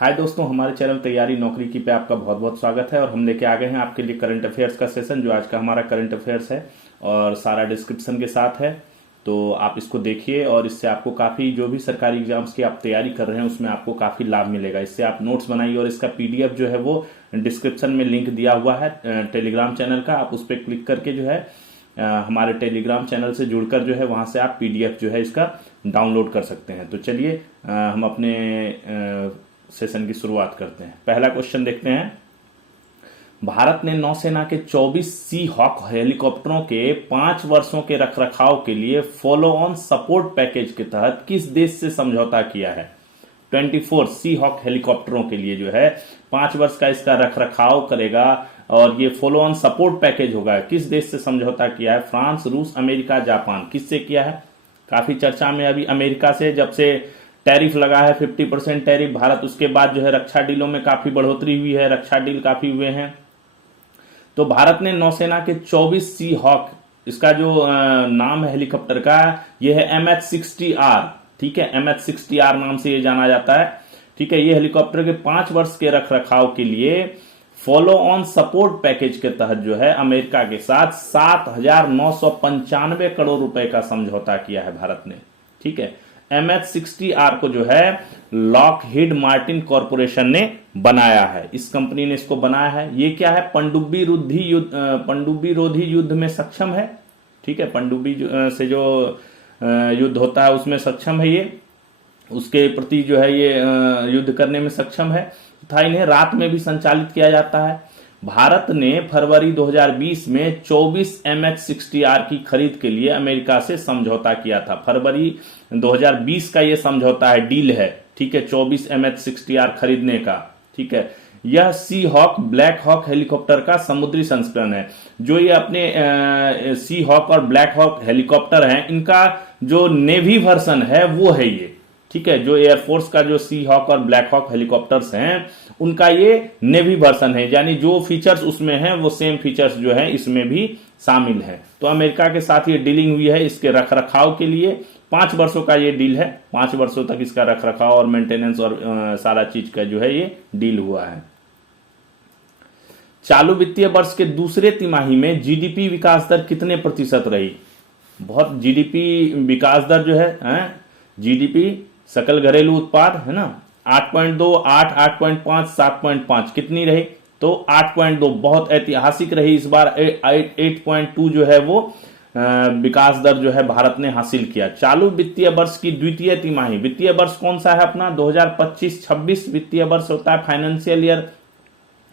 हाय दोस्तों, हमारे चैनल तैयारी नौकरी की पे आपका बहुत बहुत स्वागत है। और हम लेके आ गए हैं आपके लिए करंट अफेयर्स का सेशन, जो आज का हमारा करंट अफेयर्स है और सारा डिस्क्रिप्शन के साथ है। तो आप इसको देखिए और इससे आपको काफ़ी, जो भी सरकारी एग्जाम्स की आप तैयारी कर रहे हैं उसमें आपको काफ़ी लाभ मिलेगा। इससे आप नोट्स बनाइए और इसका पीडीएफ जो है वो डिस्क्रिप्शन में लिंक दिया हुआ है टेलीग्राम चैनल का। आप उस पर क्लिक करके जो है हमारे टेलीग्राम चैनल से जुड़कर जो है वहाँ से आप पीडीएफ जो है इसका डाउनलोड कर सकते हैं। तो चलिए हम अपने सेशन की शुरुआत करते हैं। पहला क्वेश्चन देखते हैं। भारत ने नौसेना के 24 सी हॉक हेलीकॉप्टरों के 5 वर्षों के रखरखाव के लिए फॉलो ऑन सपोर्ट पैकेज के तहत किस देश से समझौता किया है? 24 सी हॉक हेलीकॉप्टरों के लिए जो है 5 वर्ष का इसका रखरखाव करेगा और ये फॉलो ऑन सपोर्ट पैकेज होगा। किस देश से समझौता किया है? फ्रांस, रूस, अमेरिका, जापान। किससे किया है? काफी चर्चा में अभी अमेरिका से, जब से टैरिफ लगा है 50% टैरिफ भारत, उसके बाद जो है रक्षा डीलों में काफी बढ़ोतरी हुई है, रक्षा डील काफी हुए हैं। तो भारत ने नौसेना के 24 सी हॉक, इसका जो नाम है हेलीकॉप्टर का, यह है MH-60R। ठीक है, MH-60R नाम से ये जाना जाता है। ठीक है, ये हेलीकॉप्टर के 5 वर्ष के रखरखाव के लिए फॉलो ऑन सपोर्ट पैकेज के तहत जो है अमेरिका के साथ 7,995 करोड़ रुपए का समझौता किया है भारत ने। ठीक है, MH-60R को जो है लॉकहीड मार्टिन कॉरपोरेशन ने बनाया है। इस कंपनी ने इसको बनाया है। ये क्या है? पनडुब्बी रोधी युद्ध में सक्षम है। ठीक है, पनडुब्बी से जो युद्ध होता है उसमें सक्षम है ये, उसके प्रति जो है ये युद्ध करने में सक्षम है तथा इन्हें रात में भी संचालित किया जाता है। भारत ने फरवरी 2020 में 24 MH-60R की खरीद के लिए अमेरिका से समझौता किया था। फरवरी 2020 का ये समझौता है, डील है। ठीक है, 24 MH-60R खरीदने का। ठीक है, यह सी हॉक ब्लैक हॉक हेलीकॉप्टर का समुद्री संस्करण है। जो ये अपने सी हॉक और ब्लैक हॉक हेलीकॉप्टर हैं, इनका जो नेवी वर्सन है वो है ये। ठीक है, जो एयरफोर्स का जो सी हॉक और ब्लैक हॉक हेलीकॉप्टर्स हैं उनका ये नेवी वर्सन है, यानी जो फीचर्स उसमें हैं वो सेम फीचर्स जो है इसमें भी शामिल है। तो अमेरिका के साथ ये डीलिंग हुई है इसके रखरखाव के लिए। 5 वर्षों का ये डील है, 5 वर्षों तक इसका रखरखाव और मेंटेनेंस और सारा चीज का जो है ये डील हुआ है। चालू वित्तीय वर्ष के दूसरे तिमाही में जीडीपी विकास दर कितने प्रतिशत रही? बहुत जीडीपी विकास दर जो है जीडीपी सकल घरेलू उत्पाद है ना, 8.2, 8, 8.5, 7.5 कितनी रही? तो 8.2 बहुत ऐतिहासिक रही इस बार। 8.2 जो है वो विकास दर जो है भारत ने हासिल किया। चालू वित्तीय वर्ष की द्वितीय तिमाही, वित्तीय वर्ष कौन सा है अपना? 2025-26 वित्तीय वर्ष होता है। फाइनेंशियल ईयर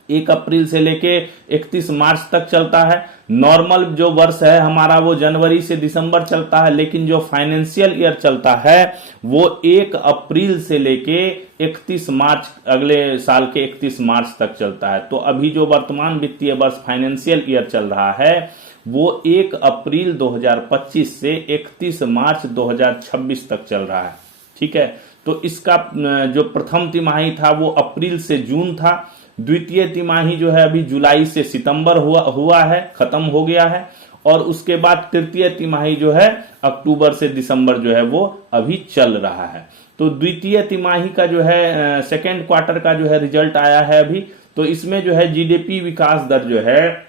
1 अप्रैल से लेके 31 मार्च तक चलता है। नॉर्मल जो वर्ष है हमारा वो जनवरी से दिसंबर चलता है, लेकिन जो फाइनेंशियल ईयर चलता है वो 1 अप्रैल से लेके 31 मार्च, अगले साल के 31 मार्च तक चलता है। तो अभी जो वर्तमान वित्तीय वर्ष फाइनेंशियल ईयर चल रहा है वो 1 अप्रैल 2025 से 31 मार्च 2026 तक चल रहा है। ठीक है, तो इसका जो प्रथम तिमाही था वो अप्रैल से जून था। द्वितीय तिमाही जो है अभी जुलाई से सितंबर हुआ है, खत्म हो गया है। और उसके बाद तृतीय तिमाही जो है अक्टूबर से दिसंबर जो है वो अभी चल रहा है। तो द्वितीय तिमाही का जो है सेकेंड क्वार्टर का जो है रिजल्ट आया है अभी। तो इसमें जो है जीडीपी विकास दर जो है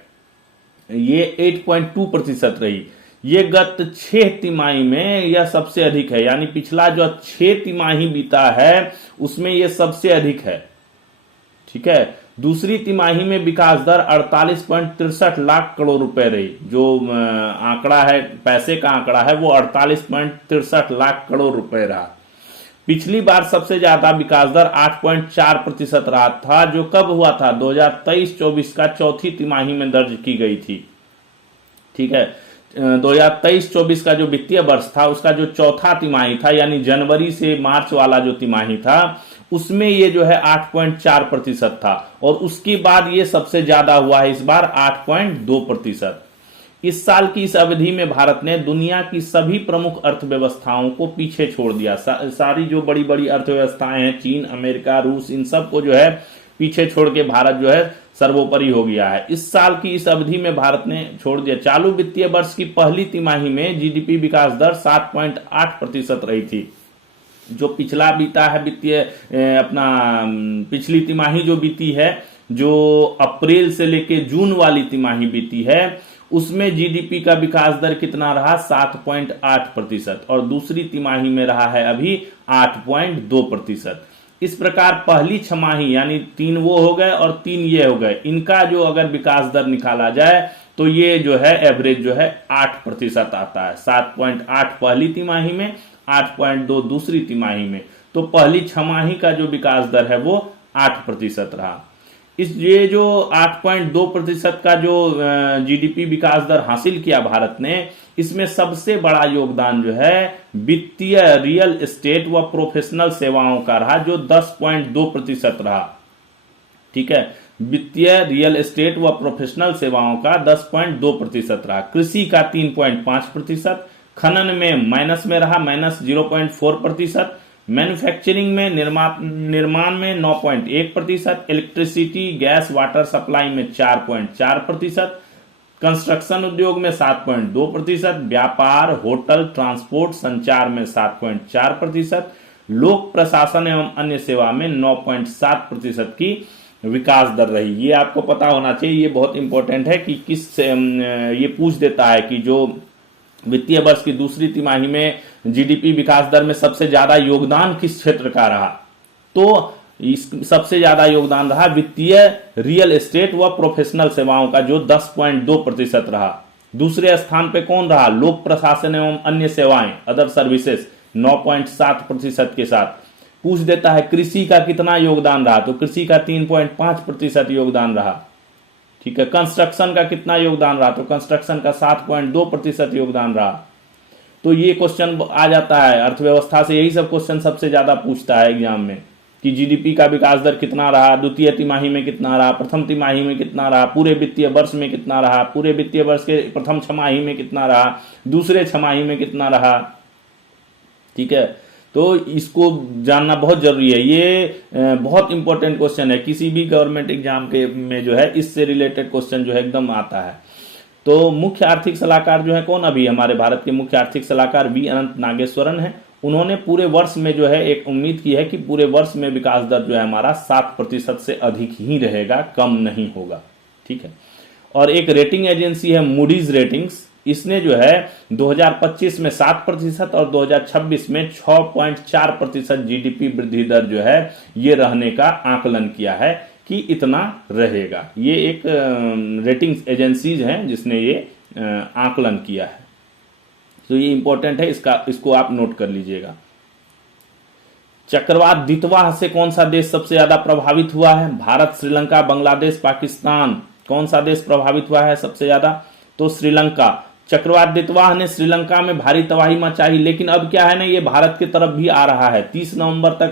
ये 8.2% रही। ये गत 6 तिमाही में यह सबसे अधिक है, यानी पिछला जो 6 तिमाही बीता है उसमें यह सबसे अधिक है। ठीक है, दूसरी तिमाही में विकास दर 48.63 लाख करोड़ रुपए रही। जो आंकड़ा है, पैसे का आंकड़ा है, वो 48.63 लाख करोड़ रुपए रहा। पिछली बार सबसे ज्यादा विकास दर 8.4% रहा था, जो कब हुआ था? 2023-24 का चौथी तिमाही में दर्ज की गई थी। ठीक है, 2023-24 का जो वित्तीय वर्ष था उसका जो चौथा तिमाही था, यानी जनवरी से मार्च वाला जो तिमाही था, उसमें ये जो है 8.4% था। और उसके बाद ये सबसे ज्यादा हुआ है इस बार 8.2%। इस साल की इस अवधि में भारत ने दुनिया की सभी प्रमुख अर्थव्यवस्थाओं को पीछे छोड़ दिया। सारी जो बड़ी बड़ी अर्थव्यवस्थाएं हैं, चीन, अमेरिका, रूस, इन सब को जो है पीछे छोड़ के भारत जो है सर्वोपरि हो गया है। इस साल की इस अवधि में भारत ने छोड़ दिया। चालू वित्तीय वर्ष की पहली तिमाही में जीडीपी विकास दर 7.8% रही थी। जो पिछला बीता है वित्तीय अपना पिछली तिमाही जो बीती है, जो अप्रैल से लेके जून वाली तिमाही बीती है, उसमें जीडीपी का विकास दर कितना रहा 7.8% और दूसरी तिमाही में रहा है अभी 8.2%। इस प्रकार पहली छमाही यानी 3 वो हो गए और 3 ये हो गए, इनका जो अगर विकास दर निकाला जाए तो ये जो है एवरेज जो है 8% आता है। 7.8 पहली तिमाही में, 8.2 दूसरी तिमाही में, तो पहली छमाही का जो विकास दर है वो 8% रहा। ये जो 8.2% का जो जीडीपी विकास दर हासिल किया भारत ने, इसमें सबसे बड़ा योगदान जो है वित्तीय, रियल एस्टेट व प्रोफेशनल सेवाओं का रहा, जो 10.2% रहा। ठीक है, वित्तीय, रियल एस्टेट व प्रोफेशनल सेवाओं का 10.2% रहा। कृषि का 3.5%, खनन में माइनस में रहा, -0.4%, मैन्युफैक्चरिंग में, निर्माण में 9.1%, इलेक्ट्रिसिटी, गैस, वाटर सप्लाई में 4.4%, कंस्ट्रक्शन उद्योग में 7.2%, व्यापार, होटल, ट्रांसपोर्ट, संचार में 7.4%, लोक प्रशासन एवं अन्य सेवा में 9.7% की विकास दर रही। ये आपको पता होना चाहिए, ये बहुत इंपॉर्टेंट है कि किस ये पूछ देता है कि जो वित्तीय वर्ष की दूसरी तिमाही में जीडीपी विकास दर में सबसे ज्यादा योगदान किस क्षेत्र का रहा, तो इस सबसे ज्यादा योगदान रहा वित्तीय, रियल एस्टेट व प्रोफेशनल सेवाओं का, जो 10.2% रहा। दूसरे स्थान पे कौन रहा, लोक प्रशासन एवं अन्य सेवाएं, अदर सर्विसेज, 9.7% के साथ। पूछ देता है कृषि का कितना योगदान रहा, तो कृषि का 3.5% योगदान रहा। ठीक है, कंस्ट्रक्शन का कितना योगदान रहा, तो कंस्ट्रक्शन का 7.2% योगदान रहा। तो ये क्वेश्चन आ जाता है अर्थव्यवस्था से, यही सब क्वेश्चन सबसे ज्यादा पूछता है एग्जाम में कि जीडीपी का विकास दर कितना रहा, द्वितीय तिमाही में कितना रहा, प्रथम तिमाही में कितना रहा, पूरे वित्तीय वर्ष में कितना रहा, पूरे वित्तीय वर्ष के प्रथम छमाही में कितना रहा, दूसरे छमाही में कितना रहा। ठीक है, तो इसको जानना बहुत जरूरी है। ये बहुत इंपॉर्टेंट क्वेश्चन है, किसी भी गवर्नमेंट एग्जाम के में जो है इससे रिलेटेड क्वेश्चन जो है एकदम आता है। तो मुख्य आर्थिक सलाहकार जो है कौन, अभी हमारे भारत के मुख्य आर्थिक सलाहकार वी अनंत नागेश्वरन है। उन्होंने पूरे वर्ष में जो है एक उम्मीद की है कि पूरे वर्ष में विकास दर जो है हमारा 7% से अधिक ही रहेगा, कम नहीं होगा। ठीक है, और एक रेटिंग एजेंसी है मूडीज रेटिंग्स, इसने जो है 2025 में 7% और 2026 में 6.4% जीडीपी वृद्धि दर जो है ये रहने का आकलन किया है कि इतना रहेगा। ये एक रेटिंग एजेंसीज हैं जिसने ये आकलन किया है, तो ये इंपॉर्टेंट है, इसको आप नोट कर लीजिएगा। चक्रवात दितवाह से कौन सा देश सबसे ज्यादा प्रभावित हुआ है, भारत, श्रीलंका, बांग्लादेश, पाकिस्तान, कौन सा देश प्रभावित हुआ है सबसे ज्यादा, तो श्रीलंका। चक्रवात दितवाह ने श्रीलंका में भारी तबाही मचाई, लेकिन अब क्या है ना, ये भारत की तरफ भी आ रहा है। 30 नवंबर तक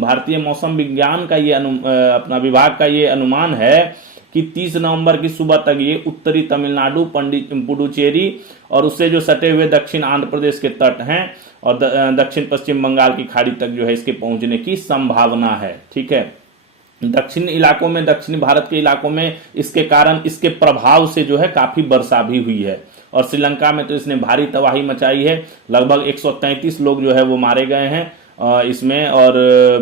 भारतीय मौसम विज्ञान का ये अपना विभाग का ये अनुमान है कि 30 नवंबर की सुबह तक ये उत्तरी तमिलनाडु, पुडुचेरी और उससे जो सटे हुए दक्षिण आंध्र प्रदेश के तट हैं और दक्षिण पश्चिम बंगाल की खाड़ी तक जो है इसके पहुंचने की संभावना है। ठीक है, दक्षिण इलाकों में, दक्षिणी भारत के इलाकों में इसके कारण, इसके प्रभाव से जो है काफी वर्षा भी हुई है। और श्रीलंका में तो इसने भारी तबाही मचाई है, लगभग 133 लोग जो है वो मारे गए हैं इसमें, और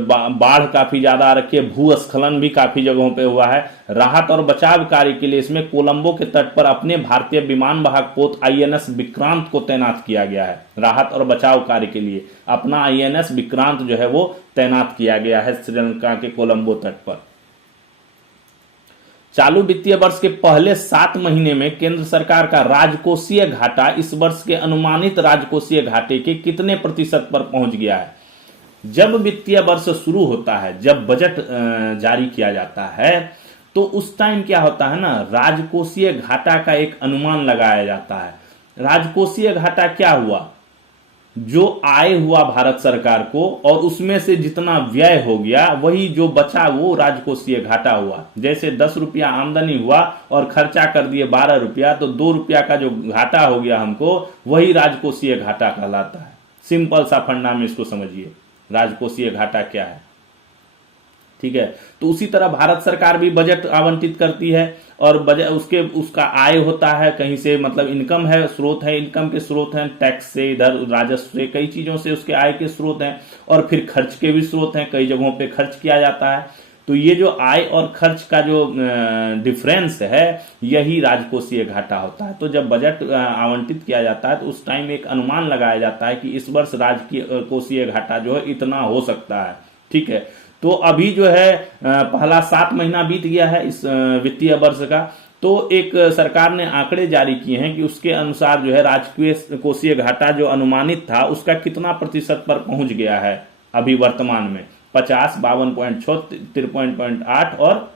बाढ़ काफी ज्यादा आ रखी है, भूस्खलन भी काफी जगहों पे हुआ है। राहत और बचाव कार्य के लिए इसमें कोलंबो के तट पर अपने भारतीय विमान वाहक पोत INS विक्रांत को तैनात किया गया है। राहत और बचाव कार्य के लिए अपना INS विक्रांत जो है वो तैनात किया गया है श्रीलंका के कोलंबो तट पर। चालू वित्तीय वर्ष के पहले 7 महीने में केंद्र सरकार का राजकोषीय घाटा इस वर्ष के अनुमानित राजकोषीय घाटे के कितने प्रतिशत पर पहुंच गया है। जब वित्तीय वर्ष शुरू होता है, जब बजट जारी किया जाता है, तो उस टाइम क्या होता है ना, राजकोषीय घाटा का एक अनुमान लगाया जाता है। राजकोषीय घाटा क्या हुआ, जो आय हुआ भारत सरकार को और उसमें से जितना व्यय हो गया वही जो बचा वो राजकोषीय घाटा हुआ। जैसे 10 रुपया आमदनी हुआ और खर्चा कर दिए 12 रुपया, तो 2 रुपया का जो घाटा हो गया हमको, वही राजकोषीय घाटा कहलाता है। सिंपल सा फंडा में इसको समझिए, राजकोषीय घाटा क्या है। ठीक है, तो उसी तरह भारत सरकार भी बजट आवंटित करती है और बजट उसका आय होता है कहीं से, मतलब इनकम है, स्रोत है, इनकम के स्रोत हैं, टैक्स से, इधर राजस्व से, कई चीजों से उसके आय के स्रोत हैं। और फिर खर्च के भी स्रोत हैं, कई जगहों पे खर्च किया जाता है। तो ये जो आय और खर्च का जो डिफरेंस है, यही राजकोषीय घाटा होता है। तो जब बजट आवंटित किया जाता है तो उस टाइम एक अनुमान लगाया जाता है कि इस वर्ष राजकोषीय घाटा जो है इतना हो सकता है। ठीक है, तो अभी जो है पहला 7 महीना बीत गया है इस वित्तीय वर्ष का, तो एक सरकार ने आंकड़े जारी किए हैं कि उसके अनुसार जो है राजकोषीय घाटा जो अनुमानित था उसका कितना प्रतिशत पर पहुंच गया है अभी वर्तमान में। 50, 52.6, 53.8 और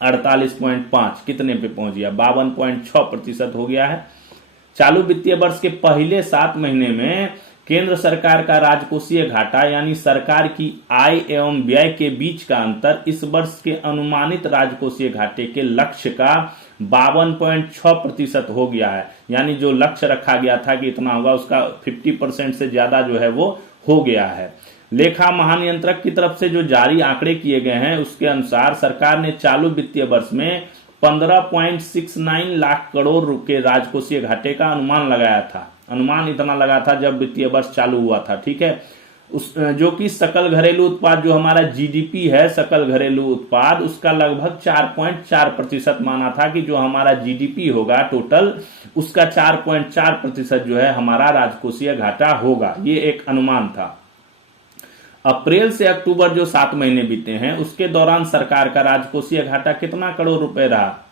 48.5 कितने पे पहुंच गया? 52.6% हो गया है। चालू वित्तीय वर्ष के पहले 7 महीने में केंद्र सरकार का राजकोषीय घाटा यानी सरकार की आय एवं व्यय के बीच का अंतर इस वर्ष के अनुमानित राजकोषीय घाटे के लक्ष्य का 52.6% हो गया है। यानी जो लक्ष्य रखा गया था कि इतना होगा, उसका 50% से ज्यादा जो है वो हो गया है। लेखा महानियंत्रक की तरफ से जो जारी आंकड़े किए गए हैं उसके अनुसार सरकार ने चालू वित्तीय वर्ष में 15.69 लाख करोड़ के राजकोषीय घाटे का अनुमान लगाया था। अनुमान इतना लगा था जब वित्तीय वर्ष चालू हुआ था। ठीक है, उस जो कि सकल घरेलू उत्पाद जो हमारा जीडीपी है, सकल घरेलू उत्पाद, उसका लगभग 4.4% माना था कि जो हमारा जीडीपी होगा टोटल, उसका 4.4% जो है हमारा राजकोषीय घाटा होगा। ये एक अनुमान था। अप्रैल से अक्टूबर जो 7 महीने बीते हैं उसके दौरान सरकार का राजकोषीय घाटा कितना करोड़ रुपए रहा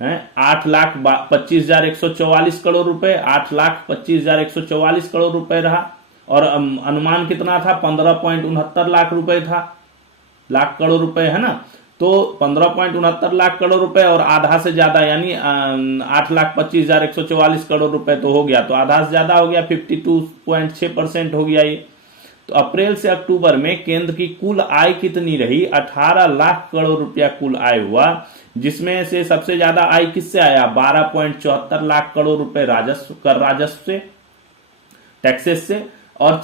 है? 8,25,144 करोड़ रुपए, 8,25,144 करोड़ रुपए रहा। और अनुमान कितना था? 15.69 लाख रुपए था, लाख करोड़ रुपए, है ना। तो 15.69 लाख करोड़ रुपए और आधा से ज्यादा यानी 8,25,144 करोड़ रुपए तो हो गया, तो आधा से ज्यादा हो गया, 52.6% हो गया ये। तो अप्रैल से अक्टूबर में केंद्र की कुल आय कितनी रही? 18 लाख करोड़ रुपया कुल आय हुआ, जिसमें से सबसे ज्यादा आय किससे आया? 12.74 लाख करोड़ रुपए राजस्व, कर राजस्व से, टैक्सेस से, और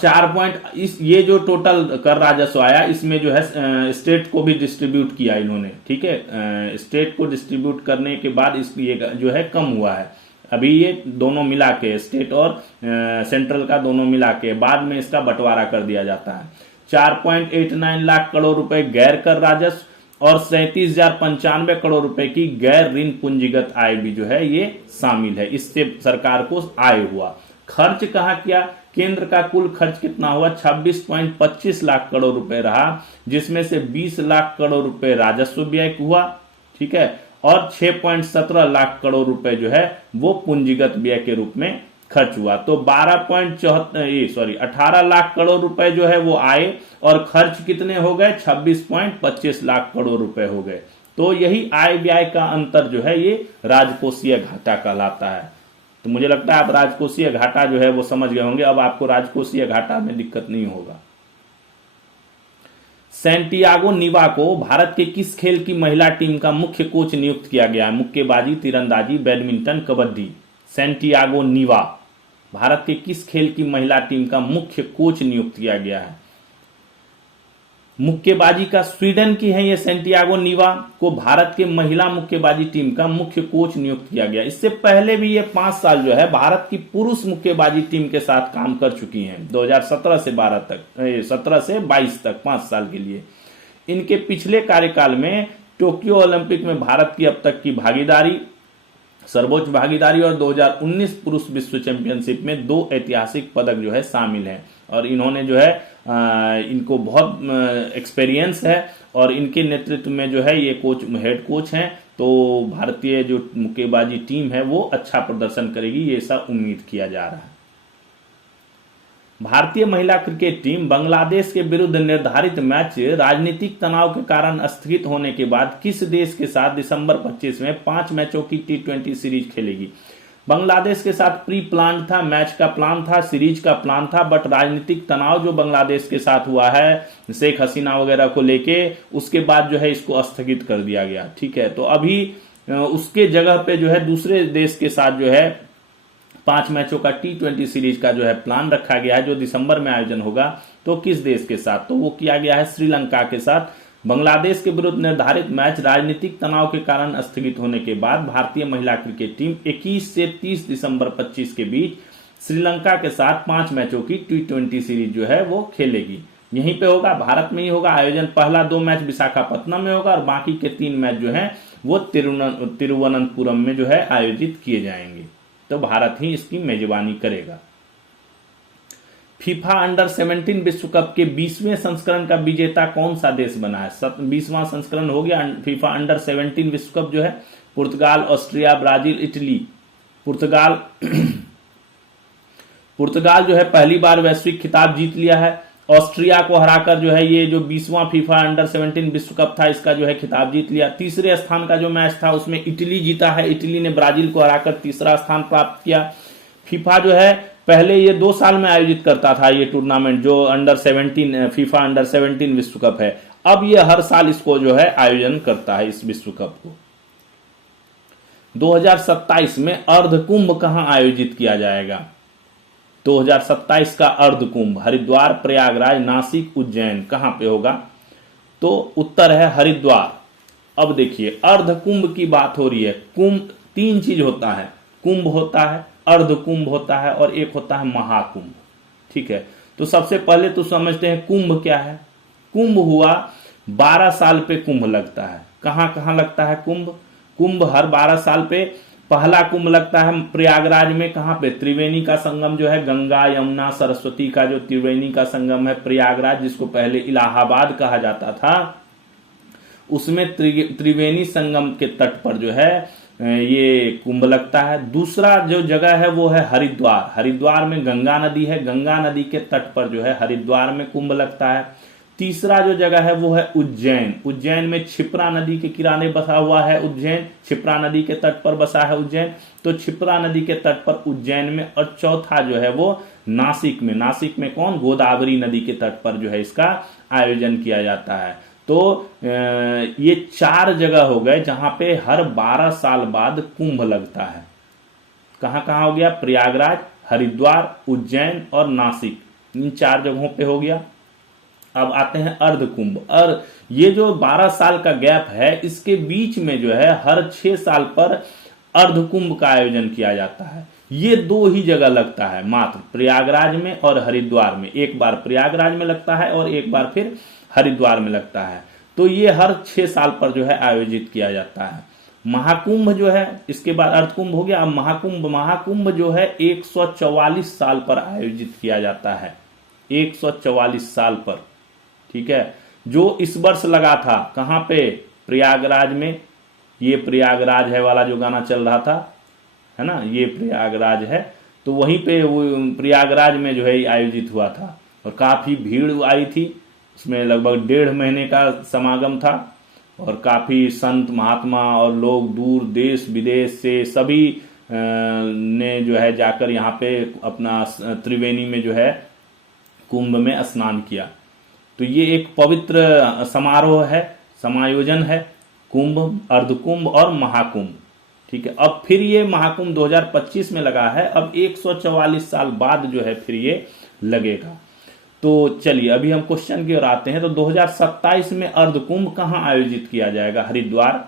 ये जो टोटल कर राजस्व आया इसमें जो है स्टेट को भी डिस्ट्रीब्यूट किया इन्होंने। ठीक है, स्टेट को डिस्ट्रीब्यूट करने के बाद इसकी जो है कम हुआ है। अभी ये दोनों मिला के, स्टेट और सेंट्रल का दोनों मिला के, बाद में इसका बंटवारा कर दिया जाता है। 4.89 लाख करोड़ रुपए गैर कर राजस्व और 37,095 करोड़ रुपए की गैर ऋण पूंजीगत आय भी जो है ये शामिल है। इससे सरकार को आय हुआ। खर्च कहाँ किया? केंद्र का कुल खर्च कितना हुआ? 26.25 लाख करोड़ रुपए रहा, जिसमें से 20 लाख करोड़ रुपए राजस्व व्यय हुआ। ठीक है, और 6.17 लाख करोड़ रुपए जो है वो पूंजीगत व्यय के रूप में खर्च हुआ। तो 18 लाख करोड़ रुपए जो है वो आए और खर्च कितने हो गए? 26.25 लाख करोड़ रुपए हो गए। तो यही आय व्यय का अंतर जो है ये राजकोषीय घाटा कहलाता है। तो मुझे लगता है आप राजकोषीय घाटा जो है वो समझ गए होंगे। अब आपको राजकोषीय घाटा में दिक्कत नहीं होगा। सैंटियागो नीवा को भारत के किस खेल की महिला टीम का मुख्य कोच नियुक्त किया गया है? मुक्केबाजी, तीरंदाजी, बैडमिंटन, कबड्डी। सैंटियागो नीवा भारत के किस खेल की महिला टीम का मुख्य कोच नियुक्त किया गया है? मुक्केबाजी का स्वीडन की है ये सैंटियागो नीवा को भारत के महिला मुक्केबाजी टीम का मुख्य कोच नियुक्त किया गया। इससे पहले भी ये 5 साल जो है भारत की पुरुष मुक्केबाजी टीम के साथ काम कर चुकी हैं, 2017 से 12 तक, 17 से 22 तक, 5 साल के लिए। इनके पिछले कार्यकाल में टोक्यो ओलंपिक में भारत की अब तक की भागीदारी, सर्वोच्च भागीदारी और 2019 पुरुष विश्व चैंपियनशिप में 2 ऐतिहासिक पदक जो है शामिल हैं। और इन्होंने जो है इनको बहुत एक्सपीरियंस है और इनके नेतृत्व में जो है ये कोच, हेड कोच हैं। तो भारतीय जो मुक्केबाजी टीम है वो अच्छा प्रदर्शन करेगी, ये सब उम्मीद किया जा रहा है। भारतीय महिला क्रिकेट टीम बांग्लादेश के विरुद्ध निर्धारित मैच राजनीतिक तनाव के कारण स्थगित होने के बाद किस देश के साथ दिसंबर 25 में 5 मैचों की T20 सीरीज खेलेगी? बांग्लादेश के साथ प्री प्लान था, मैच का प्लान था, सीरीज का प्लान था, बट राजनीतिक तनाव जो बांग्लादेश के साथ हुआ है शेख हसीना वगैरह को लेके, उसके बाद जो है इसको स्थगित कर दिया गया। ठीक है, तो अभी उसके जगह पे जो है दूसरे देश के साथ जो है 5 मैचों का T20 सीरीज का जो है प्लान रखा गया है, जो दिसंबर में आयोजन होगा। तो किस देश के साथ? तो वो किया गया है श्रीलंका के साथ। बांग्लादेश के विरुद्ध निर्धारित मैच राजनीतिक तनाव के कारण स्थगित होने के बाद भारतीय महिला क्रिकेट टीम 21 से 30 दिसंबर 25 के बीच श्रीलंका के साथ 5 मैचों की T20 सीरीज जो है वो खेलेगी। यहीं पे होगा, भारत में ही होगा आयोजन। पहला 2 मैच विशाखापट्टनम में होगा और बाकी के 3 मैच जो है वो तिरुवनंतपुरम में जो है आयोजित किए जाएंगे। तो भारत ही इसकी मेजबानी करेगा। फीफा अंडर 17 विश्व कप के 20वें संस्करण का विजेता कौन सा देश बना है? 20वां संस्करण हो गया फीफा अंडर 17 विश्व कप जो है। पुर्तगाल, ऑस्ट्रिया, ब्राजील, इटली। पुर्तगाल जो है पहली बार वैश्विक खिताब जीत लिया है। ऑस्ट्रिया को हराकर जो है ये जो 20वां फीफा अंडर 17 विश्व कप था इसका जो है खिताब जीत लिया। तीसरे स्थान का जो मैच था उसमें इटली जीता है। इटली ने ब्राजील को हराकर तीसरा स्थान प्राप्त किया। फीफा जो है पहले ये 2 साल में आयोजित करता था ये टूर्नामेंट, जो अंडर 17 फीफा अंडर 17 विश्व कप है। अब ये हर साल इसको जो है आयोजन करता है इस विश्व कप को। 2027 में अर्ध कुंभ कहां आयोजित किया जाएगा? 2027 का अर्ध कुंभ हरिद्वार, प्रयागराज, नासिक, उज्जैन, कहां पे होगा? तो उत्तर है हरिद्वार। अब देखिए अर्ध कुंभ की बात हो रही है। कुंभ 3 चीज होता है, कुंभ होता है, अर्ध कुंभ होता है और एक होता है महाकुंभ। ठीक है, तो सबसे पहले तो समझते हैं कुंभ क्या है। कुंभ हुआ 12 साल पे कुंभ लगता है। कहां कहां लगता है कुंभ? कुंभ हर 12 साल पे पहला कुंभ लगता है प्रयागराज में। कहां पे? त्रिवेणी का संगम जो है, गंगा यमुना सरस्वती का जो त्रिवेणी का संगम है प्रयागराज, जिसको पहले इलाहाबाद कहा जाता था, उसमें त्रिवेणी संगम के तट पर जो है ये कुंभ लगता है। दूसरा जो जगह है वो है हरिद्वार। हरिद्वार में गंगा नदी है, गंगा नदी के तट पर जो है हरिद्वार में कुंभ लगता है। तीसरा जो जगह है वो है उज्जैन। उज्जैन में क्षिप्रा नदी के किनारे बसा हुआ है उज्जैन, क्षिप्रा नदी के तट पर बसा है उज्जैन, तो क्षिप्रा नदी के तट पर उज्जैन में। और चौथा जो है वो नासिक में। नासिक में कौन? गोदावरी नदी के तट पर जो है इसका आयोजन किया जाता है। तो ये 4 जगह हो गए जहां पे हर 12 साल बाद कुंभ लगता है। कहां कहां हो गया? प्रयागराज, हरिद्वार, उज्जैन और नासिक, इन 4 जगहों पे हो गया। अब आते हैं अर्ध कुंभ। और ये जो 12 साल का गैप है इसके बीच में जो है हर 6 साल पर अर्ध कुंभ का आयोजन किया जाता है। ये 2 ही जगह लगता है मात्र, प्रयागराज में और हरिद्वार में। एक बार प्रयागराज में लगता है और एक बार फिर हरिद्वार में लगता है। तो ये हर 6 साल पर जो है आयोजित किया जाता है। महाकुंभ जो है, इसके बाद अर्ध कुंभ हो गया। अब महाकुंभ जो है 144 साल पर आयोजित किया जाता है, 144 साल पर। ठीक है, जो इस वर्ष लगा था कहां पे? प्रयागराज में। ये प्रयागराज है वाला जो गाना चल रहा था, है ना, ये प्रयागराज है, तो वहीं पे वो प्रयागराज में जो है आयोजित हुआ था और काफी भीड़ आई थी। उसमें लगभग 1.5 महीने का समागम था और काफी संत महात्मा और लोग दूर देश विदेश से सभी ने जो है जाकर यहाँ पे अपना त्रिवेणी में जो है कुंभ में स्नान किया। तो ये एक पवित्र समारोह है, समायोजन है, कुंभ, अर्धकुंभ और महाकुंभ। ठीक है, अब फिर ये महाकुंभ 2025 में लगा है। अब 144 साल बाद जो है फिर ये लगेगा। तो चलिए अभी हम क्वेश्चन की ओर आते हैं। तो 2027 में अर्धकुंभ कहां आयोजित किया जाएगा? हरिद्वार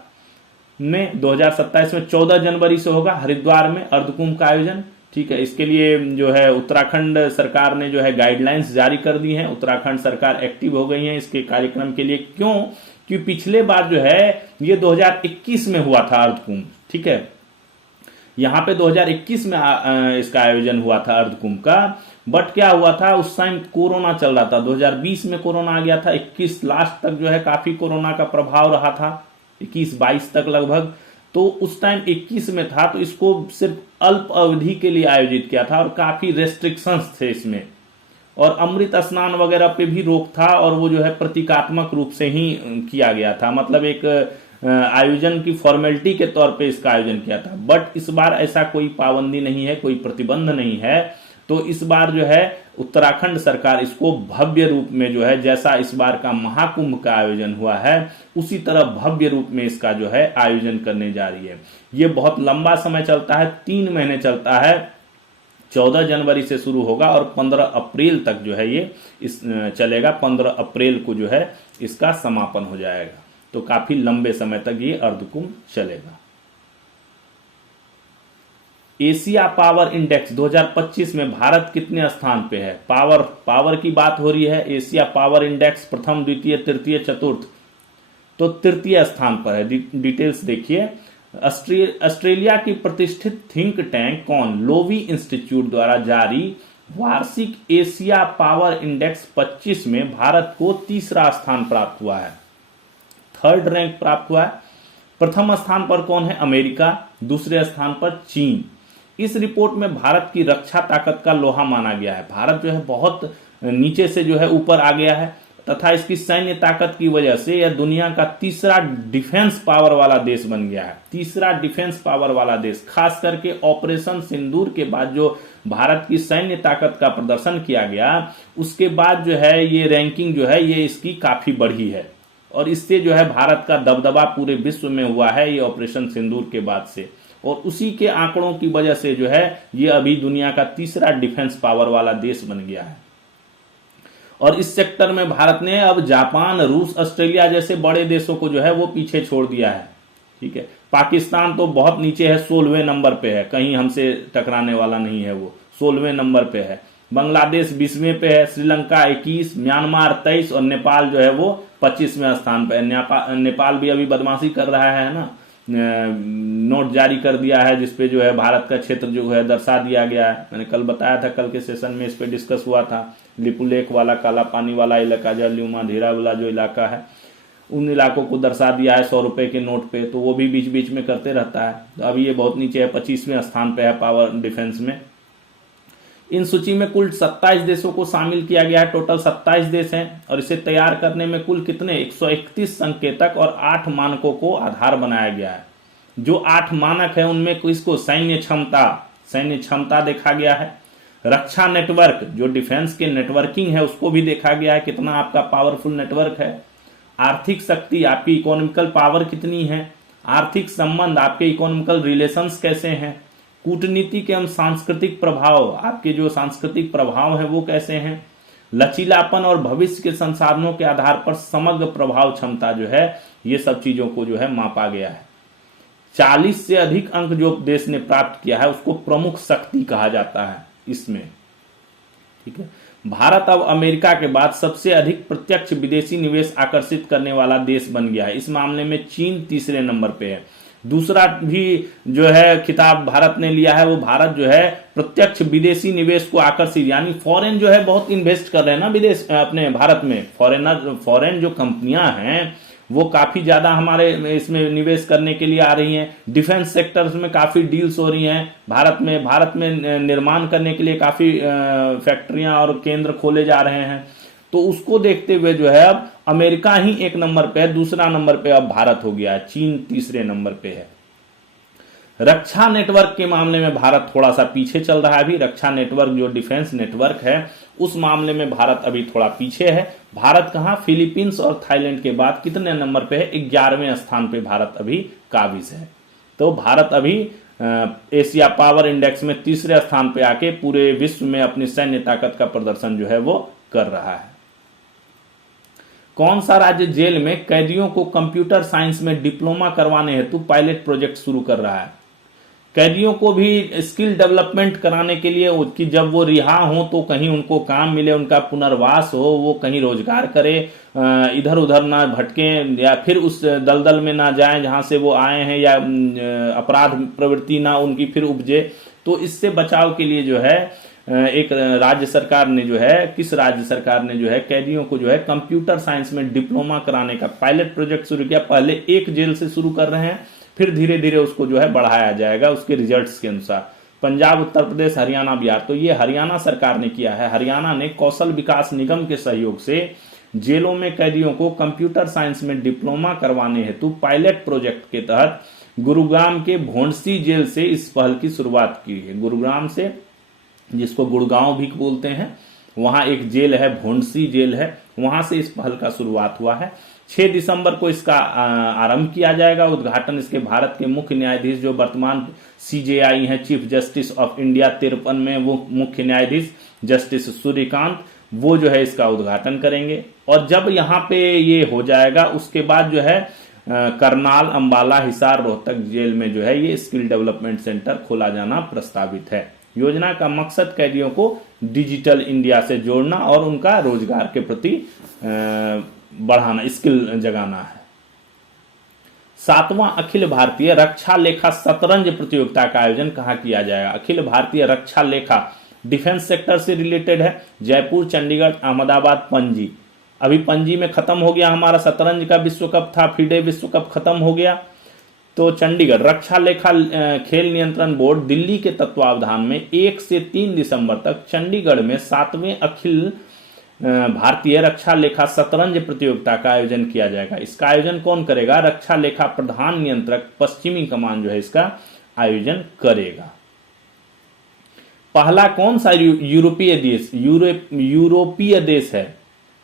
में। 2027 में 14 जनवरी से होगा हरिद्वार में अर्धकुंभ का आयोजन। ठीक है, इसके लिए जो है उत्तराखंड सरकार ने जो है गाइडलाइंस जारी कर दी हैं। उत्तराखंड सरकार एक्टिव हो गई है इसके कार्यक्रम के लिए। क्यों? कि पिछले बार जो है ये 2021 में हुआ था अर्धकुंभ। ठीक है, यहाँ पे 2021 में इसका आयोजन हुआ था अर्धकुंभ का। बट क्या हुआ था, उस टाइम कोरोना चल रहा था। 2020 में कोरोना आ गया था, 21 लास्ट तक जो है काफी कोरोना का प्रभाव रहा था, 21-22 तक लगभग। तो उस टाइम 21 में था, तो इसको सिर्फ अल्प अवधि के लिए आयोजित किया था और काफी रेस्ट्रिक्शंस थे इसमें। और अमृत स्नान वगैरह पे भी रोक था और वो जो है प्रतीकात्मक रूप से ही किया गया था, मतलब एक आयोजन की फॉर्मेलिटी के तौर पे इसका आयोजन किया था। बट इस बार ऐसा कोई पाबंदी नहीं है, कोई प्रतिबंध नहीं है। तो इस बार जो है उत्तराखंड सरकार इसको भव्य रूप में जो है, जैसा इस बार का महाकुंभ का आयोजन हुआ है उसी तरह भव्य रूप में इसका जो है आयोजन करने जा रही है। ये बहुत लंबा समय चलता है, 3 महीने चलता है। 14 जनवरी से शुरू होगा और 15 अप्रैल तक जो है ये चलेगा। 15 अप्रैल को जो है इसका समापन हो जाएगा। तो काफी लंबे समय तक ये अर्धकुंभ चलेगा। एशिया पावर इंडेक्स 2025 में भारत कितने स्थान पे है? पावर की बात हो रही है। एशिया पावर इंडेक्स प्रथम, द्वितीय, तृतीय, चतुर्थ, तो तृतीय स्थान पर है। डिटेल्स देखिए। ऑस्ट्रेलिया की प्रतिष्ठित थिंक टैंक कौन? लोवी इंस्टीट्यूट द्वारा जारी वार्षिक एशिया पावर इंडेक्स 25 में भारत को तीसरा स्थान प्राप्त हुआ है, थर्ड रैंक प्राप्त हुआ है। प्रथम स्थान पर कौन है? अमेरिका, दूसरे स्थान पर चीन। इस रिपोर्ट में भारत की रक्षा ताकत का लोहा माना गया है। भारत जो है बहुत नीचे से जो है ऊपर आ गया है तथा इसकी सैन्य ताकत की वजह से यह दुनिया का तीसरा डिफेंस पावर वाला देश बन गया है। तीसरा डिफेंस पावर वाला देश, खास करके ऑपरेशन सिंदूर के बाद जो भारत की सैन्य ताकत का प्रदर्शन किया गया, उसके बाद जो है ये रैंकिंग जो है ये इसकी काफी बढ़ी है और इससे जो है भारत का दबदबा पूरे विश्व में हुआ है ये ऑपरेशन सिंदूर के बाद से। और उसी के आंकड़ों की वजह से जो है ये अभी दुनिया का तीसरा डिफेंस पावर वाला देश बन गया है। और इस सेक्टर में भारत ने अब जापान, रूस, ऑस्ट्रेलिया जैसे बड़े देशों को जो है वो पीछे छोड़ दिया है। ठीक है, पाकिस्तान तो बहुत नीचे है, 16वें नंबर पे है, कहीं हमसे टकराने वाला नहीं है, वो 16वें नंबर पे है। बांग्लादेश 20वें पे है, श्रीलंका 21, म्यांमार 23 और नेपाल जो है वो 25वें स्थान पे है। नेपाल भी अभी बदमाशी कर रहा है ना, नोट जारी कर दिया है जिसपे जो है भारत का क्षेत्र जो है दर्शा दिया गया है। मैंने कल बताया था, कल के सेशन में इस पे डिस्कस हुआ था। लिपुलेख वाला, काला पानी वाला इलाका, जलियुमा धीरा वाला जो इलाका है, उन इलाकों को दर्शा दिया है 100 रुपए के नोट पे, तो वो भी बीच बीच में करते रहता है। तो अभी ये बहुत नीचे है, 25वें स्थान पे है पावर डिफेंस में। इन सूची में कुल 27 देशों को शामिल किया गया है, टोटल 27 देश हैं और इसे तैयार करने में कुल कितने 131 संकेतक और 8 मानकों को आधार बनाया गया है। जो 8 मानक है उनमें इसको सैन्य क्षमता देखा गया है, रक्षा नेटवर्क जो डिफेंस के नेटवर्किंग है उसको भी देखा गया है, कितना आपका पावरफुल नेटवर्क है, आर्थिक शक्ति आपकी इकोनॉमिकल पावर कितनी है, आर्थिक संबंध आपके इकोनॉमिकल रिलेशंस कैसे हैं, कूटनीतिक एवं सांस्कृतिक प्रभाव आपके जो सांस्कृतिक प्रभाव है वो कैसे हैं, लचीलापन और भविष्य के संसाधनों के आधार पर समग्र प्रभाव क्षमता जो है ये सब चीजों को जो है मापा गया है। 40 से अधिक अंक जो देश ने प्राप्त किया है उसको प्रमुख शक्ति कहा जाता है इसमें। ठीक है, भारत अब अमेरिका के बाद सबसे अधिक प्रत्यक्ष विदेशी निवेश आकर्षित करने वाला देश बन गया है। इस मामले में चीन तीसरे नंबर पे है। दूसरा भी जो है खिताब भारत ने लिया है, वो भारत जो है प्रत्यक्ष विदेशी निवेश को आकर्षित, यानी फॉरेन जो है बहुत इन्वेस्ट कर रहे हैं ना विदेश अपने भारत में। फॉरेन जो कंपनियां हैं वो काफी ज्यादा हमारे इसमें निवेश करने के लिए आ रही हैं। डिफेंस सेक्टर्स में काफी डील्स हो रही हैं भारत में निर्माण करने के लिए काफी फैक्ट्रियां और केंद्र खोले जा रहे हैं। तो उसको देखते हुए जो है अब अमेरिका ही एक नंबर पे है, दूसरा नंबर पे अब भारत हो गया है, चीन तीसरे नंबर पे है। रक्षा नेटवर्क के मामले में भारत थोड़ा सा पीछे चल रहा है अभी। रक्षा नेटवर्क जो डिफेंस नेटवर्क है उस मामले में भारत अभी थोड़ा पीछे है। भारत कहां, फिलीपींस और थाईलैंड के बाद कितने नंबर पे है? 11वें स्थान पे भारत अभी काबिज है। तो भारत अभी एशिया पावर इंडेक्स में तीसरे स्थान पे आके पूरे विश्व में अपनी सैन्य ताकत का प्रदर्शन जो है वो कर रहा है। कौन सा राज्य जेल में कैदियों को कंप्यूटर साइंस में डिप्लोमा करवाने हेतु पायलट प्रोजेक्ट शुरू कर रहा है? कैदियों को भी स्किल डेवलपमेंट कराने के लिए कि जब वो रिहा हो तो कहीं उनको काम मिले, उनका पुनर्वास हो, वो कहीं रोजगार करे, इधर उधर ना भटकें या फिर उस दलदल में ना जाएं जहां से वो आए हैं, या अपराध प्रवृत्ति ना उनकी फिर उपजे। तो इससे बचाव के लिए जो है एक राज्य सरकार ने जो है, किस राज्य सरकार ने जो है कैदियों को जो है कंप्यूटर साइंस में डिप्लोमा कराने का पायलट प्रोजेक्ट शुरू किया। पहले एक जेल से शुरू कर रहे हैं, फिर धीरे धीरे उसको जो है बढ़ाया जाएगा उसके रिजल्ट्स के अनुसार। पंजाब, उत्तर प्रदेश, हरियाणा, बिहार, तो ये हरियाणा सरकार ने किया है। हरियाणा ने कौशल विकास निगम के सहयोग से जेलों में कैदियों को कंप्यूटर साइंस में डिप्लोमा करवाने हेतु पायलट प्रोजेक्ट के तहत गुरुग्राम के भोंडसी जेल से इस पहल की शुरुआत की है। गुरुग्राम से, जिसको गुड़गांव भी बोलते हैं, वहां एक जेल है, भोंडसी जेल है, वहां से इस पहल का शुरुआत हुआ है। 6 दिसंबर को इसका आरंभ किया जाएगा। उद्घाटन इसके भारत के मुख्य न्यायाधीश जो वर्तमान CJI हैं, चीफ जस्टिस ऑफ इंडिया 53 में वो मुख्य न्यायाधीश जस्टिस सूर्यकांत, वो जो है इसका उद्घाटन करेंगे। और जब यहाँ पे ये हो जाएगा उसके बाद जो है करनाल, अंबाला, हिसार, रोहतक जेल में जो है ये स्किल डेवलपमेंट सेंटर खोला जाना प्रस्तावित है। योजना का मकसद कैदियों को डिजिटल इंडिया से जोड़ना और उनका रोजगार के प्रति बढ़ाना, स्किल जगाना है। 7वां अखिल भारतीय रक्षा लेखा शतरंज प्रतियोगिता का आयोजन कहाँ किया जाएगा? अखिल भारतीय रक्षा लेखा डिफेंस सेक्टर से रिलेटेड है। जयपुर, चंडीगढ़, अहमदाबाद, पणजी। अभी पणजी में खत्म हो गया हमारा शतरंज का विश्व कप था, फिडे विश्व कप खत्म हो गया। तो चंडीगढ़ रक्षा लेखा खेल नियंत्रण बोर्ड दिल्ली के तत्वावधान में 1 से 3 दिसंबर तक चंडीगढ़ में 7वें अखिल भारतीय रक्षा लेखा शतरंज प्रतियोगिता का आयोजन किया जाएगा। इसका आयोजन कौन करेगा? रक्षा लेखा प्रधान नियंत्रक पश्चिमी कमान जो है इसका आयोजन करेगा। पहला कौन सा यूरोपीय देश यूरोपीय देश है,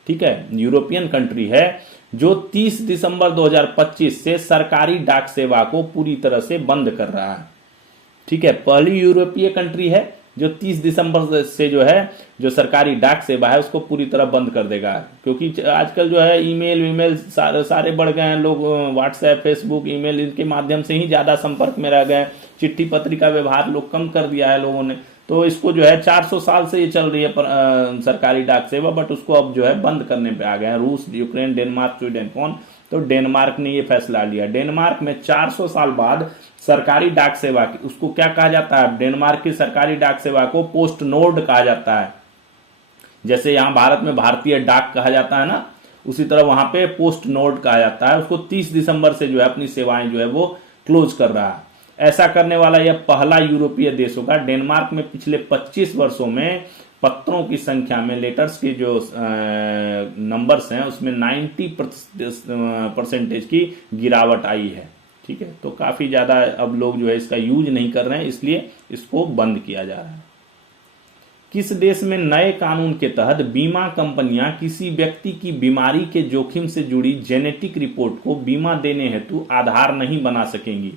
ठीक है, यूरोपियन कंट्री है जो 30 दिसंबर 2025 से सरकारी डाक सेवा को पूरी तरह से बंद कर रहा है? ठीक है, पहली यूरोपीय कंट्री है जो 30 दिसंबर से जो है जो सरकारी डाक सेवा है उसको पूरी तरह बंद कर देगा। क्योंकि आजकल जो है ईमेल सारे बढ़ गए हैं, लोग व्हाट्सएप, फेसबुक, ईमेल इनके माध्यम से ही ज्यादा संपर्क में रह गए। चिट्ठी पत्री का व्यवहार लोग कम कर दिया है लोगों ने। तो इसको जो है 400 साल से ये चल रही है सरकारी डाक सेवा, बट उसको अब जो है बंद करने पे आ गए हैं रूस, यूक्रेन, डेनमार्क, स्वीडन। कौन? तो डेनमार्क ने ये फैसला लिया। डेनमार्क में 400 साल बाद सरकारी डाक सेवा की, उसको क्या कहा जाता है? डेनमार्क की सरकारी डाक सेवा को पोस्ट नोड कहा जाता है। जैसे यहां भारत में भारतीय डाक कहा जाता है ना, उसी तरह वहां पे पोस्ट नोड कहा जाता है। उसको 30 दिसंबर से जो है अपनी सेवाएं जो है वो क्लोज कर रहा है। ऐसा करने वाला यह पहला यूरोपीय देश होगा। डेनमार्क में पिछले 25 वर्षों में पत्रों की संख्या में, लेटर्स के जो नंबर्स हैं उसमें 90% की गिरावट आई है। ठीक है, तो काफी ज्यादा अब लोग जो है इसका यूज नहीं कर रहे हैं, इसलिए इसको बंद किया जा रहा है। किस देश में नए कानून के तहत बीमा कंपनियां किसी व्यक्ति की बीमारी के जोखिम से जुड़ी जेनेटिक रिपोर्ट को बीमा देने हेतु आधार नहीं बना सकेंगी?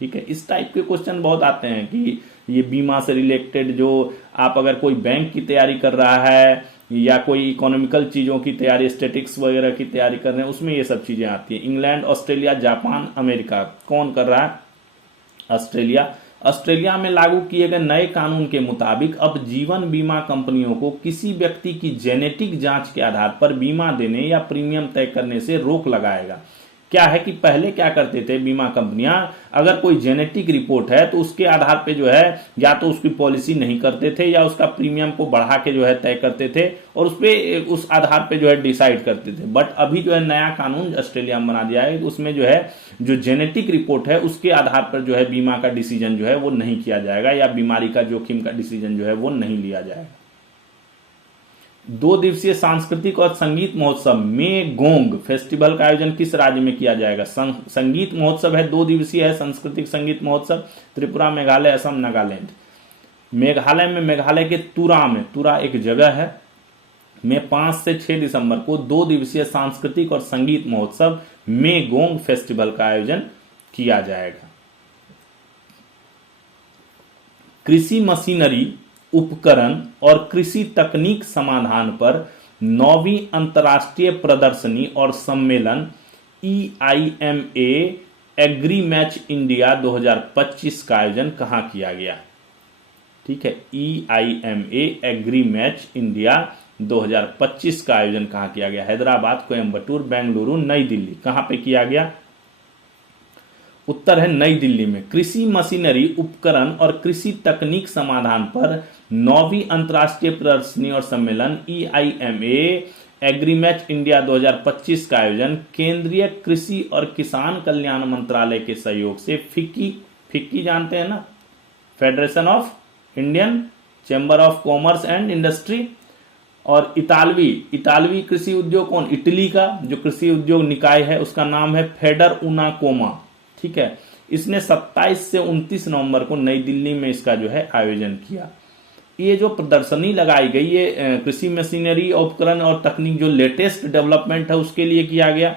ठीक है, इस टाइप के क्वेश्चन बहुत आते हैं कि ये बीमा से रिलेटेड, जो आप अगर कोई बैंक की तैयारी कर रहा है या कोई इकोनॉमिकल चीजों की तैयारी, स्टैटिक्स वगैरह की तैयारी कर रहे हैं, उसमें ये सब चीजें आती हैं। इंग्लैंड, ऑस्ट्रेलिया, जापान, अमेरिका, कौन कर रहा है? ऑस्ट्रेलिया। ऑस्ट्रेलिया में लागू किए गए नए कानून के मुताबिक अब जीवन बीमा कंपनियों को किसी व्यक्ति की जेनेटिक जांच के आधार पर बीमा देने या प्रीमियम तय करने से रोक लगाएगा। क्या है कि पहले क्या करते थे बीमा कंपनियां, अगर कोई जेनेटिक रिपोर्ट है तो उसके आधार पे जो है या तो उसकी पॉलिसी नहीं करते थे या उसका प्रीमियम को बढ़ा के जो है तय करते थे और उस आधार पे जो है डिसाइड करते थे। बट अभी जो है नया कानून ऑस्ट्रेलिया में बना दिया है, उसमें जो है जो जेनेटिक रिपोर्ट है उसके आधार पर जो है बीमा का डिसीजन जो है वो नहीं किया जाएगा या बीमारी का जोखिम का डिसीजन जो है वो नहीं लिया जाएगा। 2 दिवसीय सांस्कृतिक और संगीत महोत्सव मेगोंग फेस्टिवल का आयोजन किस राज्य में किया जाएगा? संगीत महोत्सव है, 2 दिवसीय है सांस्कृतिक संगीत महोत्सव। त्रिपुरा, मेघालय, असम, नागालैंड। मेघालय में, मेघालय के तुरा में, तुरा एक जगह है, में 5 से 6 दिसंबर को 2 दिवसीय सांस्कृतिक और संगीत महोत्सव मेगोंग फेस्टिवल का आयोजन किया जाएगा। कृषि मशीनरी, उपकरण और कृषि तकनीक समाधान पर 9वीं अंतर्राष्ट्रीय प्रदर्शनी और सम्मेलन EIMA एग्री मैच इंडिया 2025 का आयोजन कहां किया गया? ठीक है, EIMA एग्री मैच इंडिया 2025 का आयोजन कहां किया गया? हैदराबाद, कोयंबटूर, बेंगलुरु, नई दिल्ली। कहां पे किया गया? उत्तर है नई दिल्ली में। कृषि मशीनरी, उपकरण और कृषि तकनीक समाधान पर 9वीं अंतर्राष्ट्रीय प्रदर्शनी और सम्मेलन EIMA एग्रीमैच इंडिया 2025 का आयोजन केंद्रीय कृषि और किसान कल्याण मंत्रालय के सहयोग से फिक्की जानते हैं ना, federation of Indian chamber of commerce and industry, और इतालवी कृषि उद्योग, कौन? इटली का जो कृषि उद्योग निकाय है उसका नाम है फेडर उनाकोमा। ठीक है, इसने 27 से 29 नवंबर को नई दिल्ली में इसका जो है आयोजन किया। ये जो प्रदर्शनी लगाई गई, ये कृषि मशीनरी, उपकरण और तकनीक जो लेटेस्ट डेवलपमेंट है उसके लिए किया गया।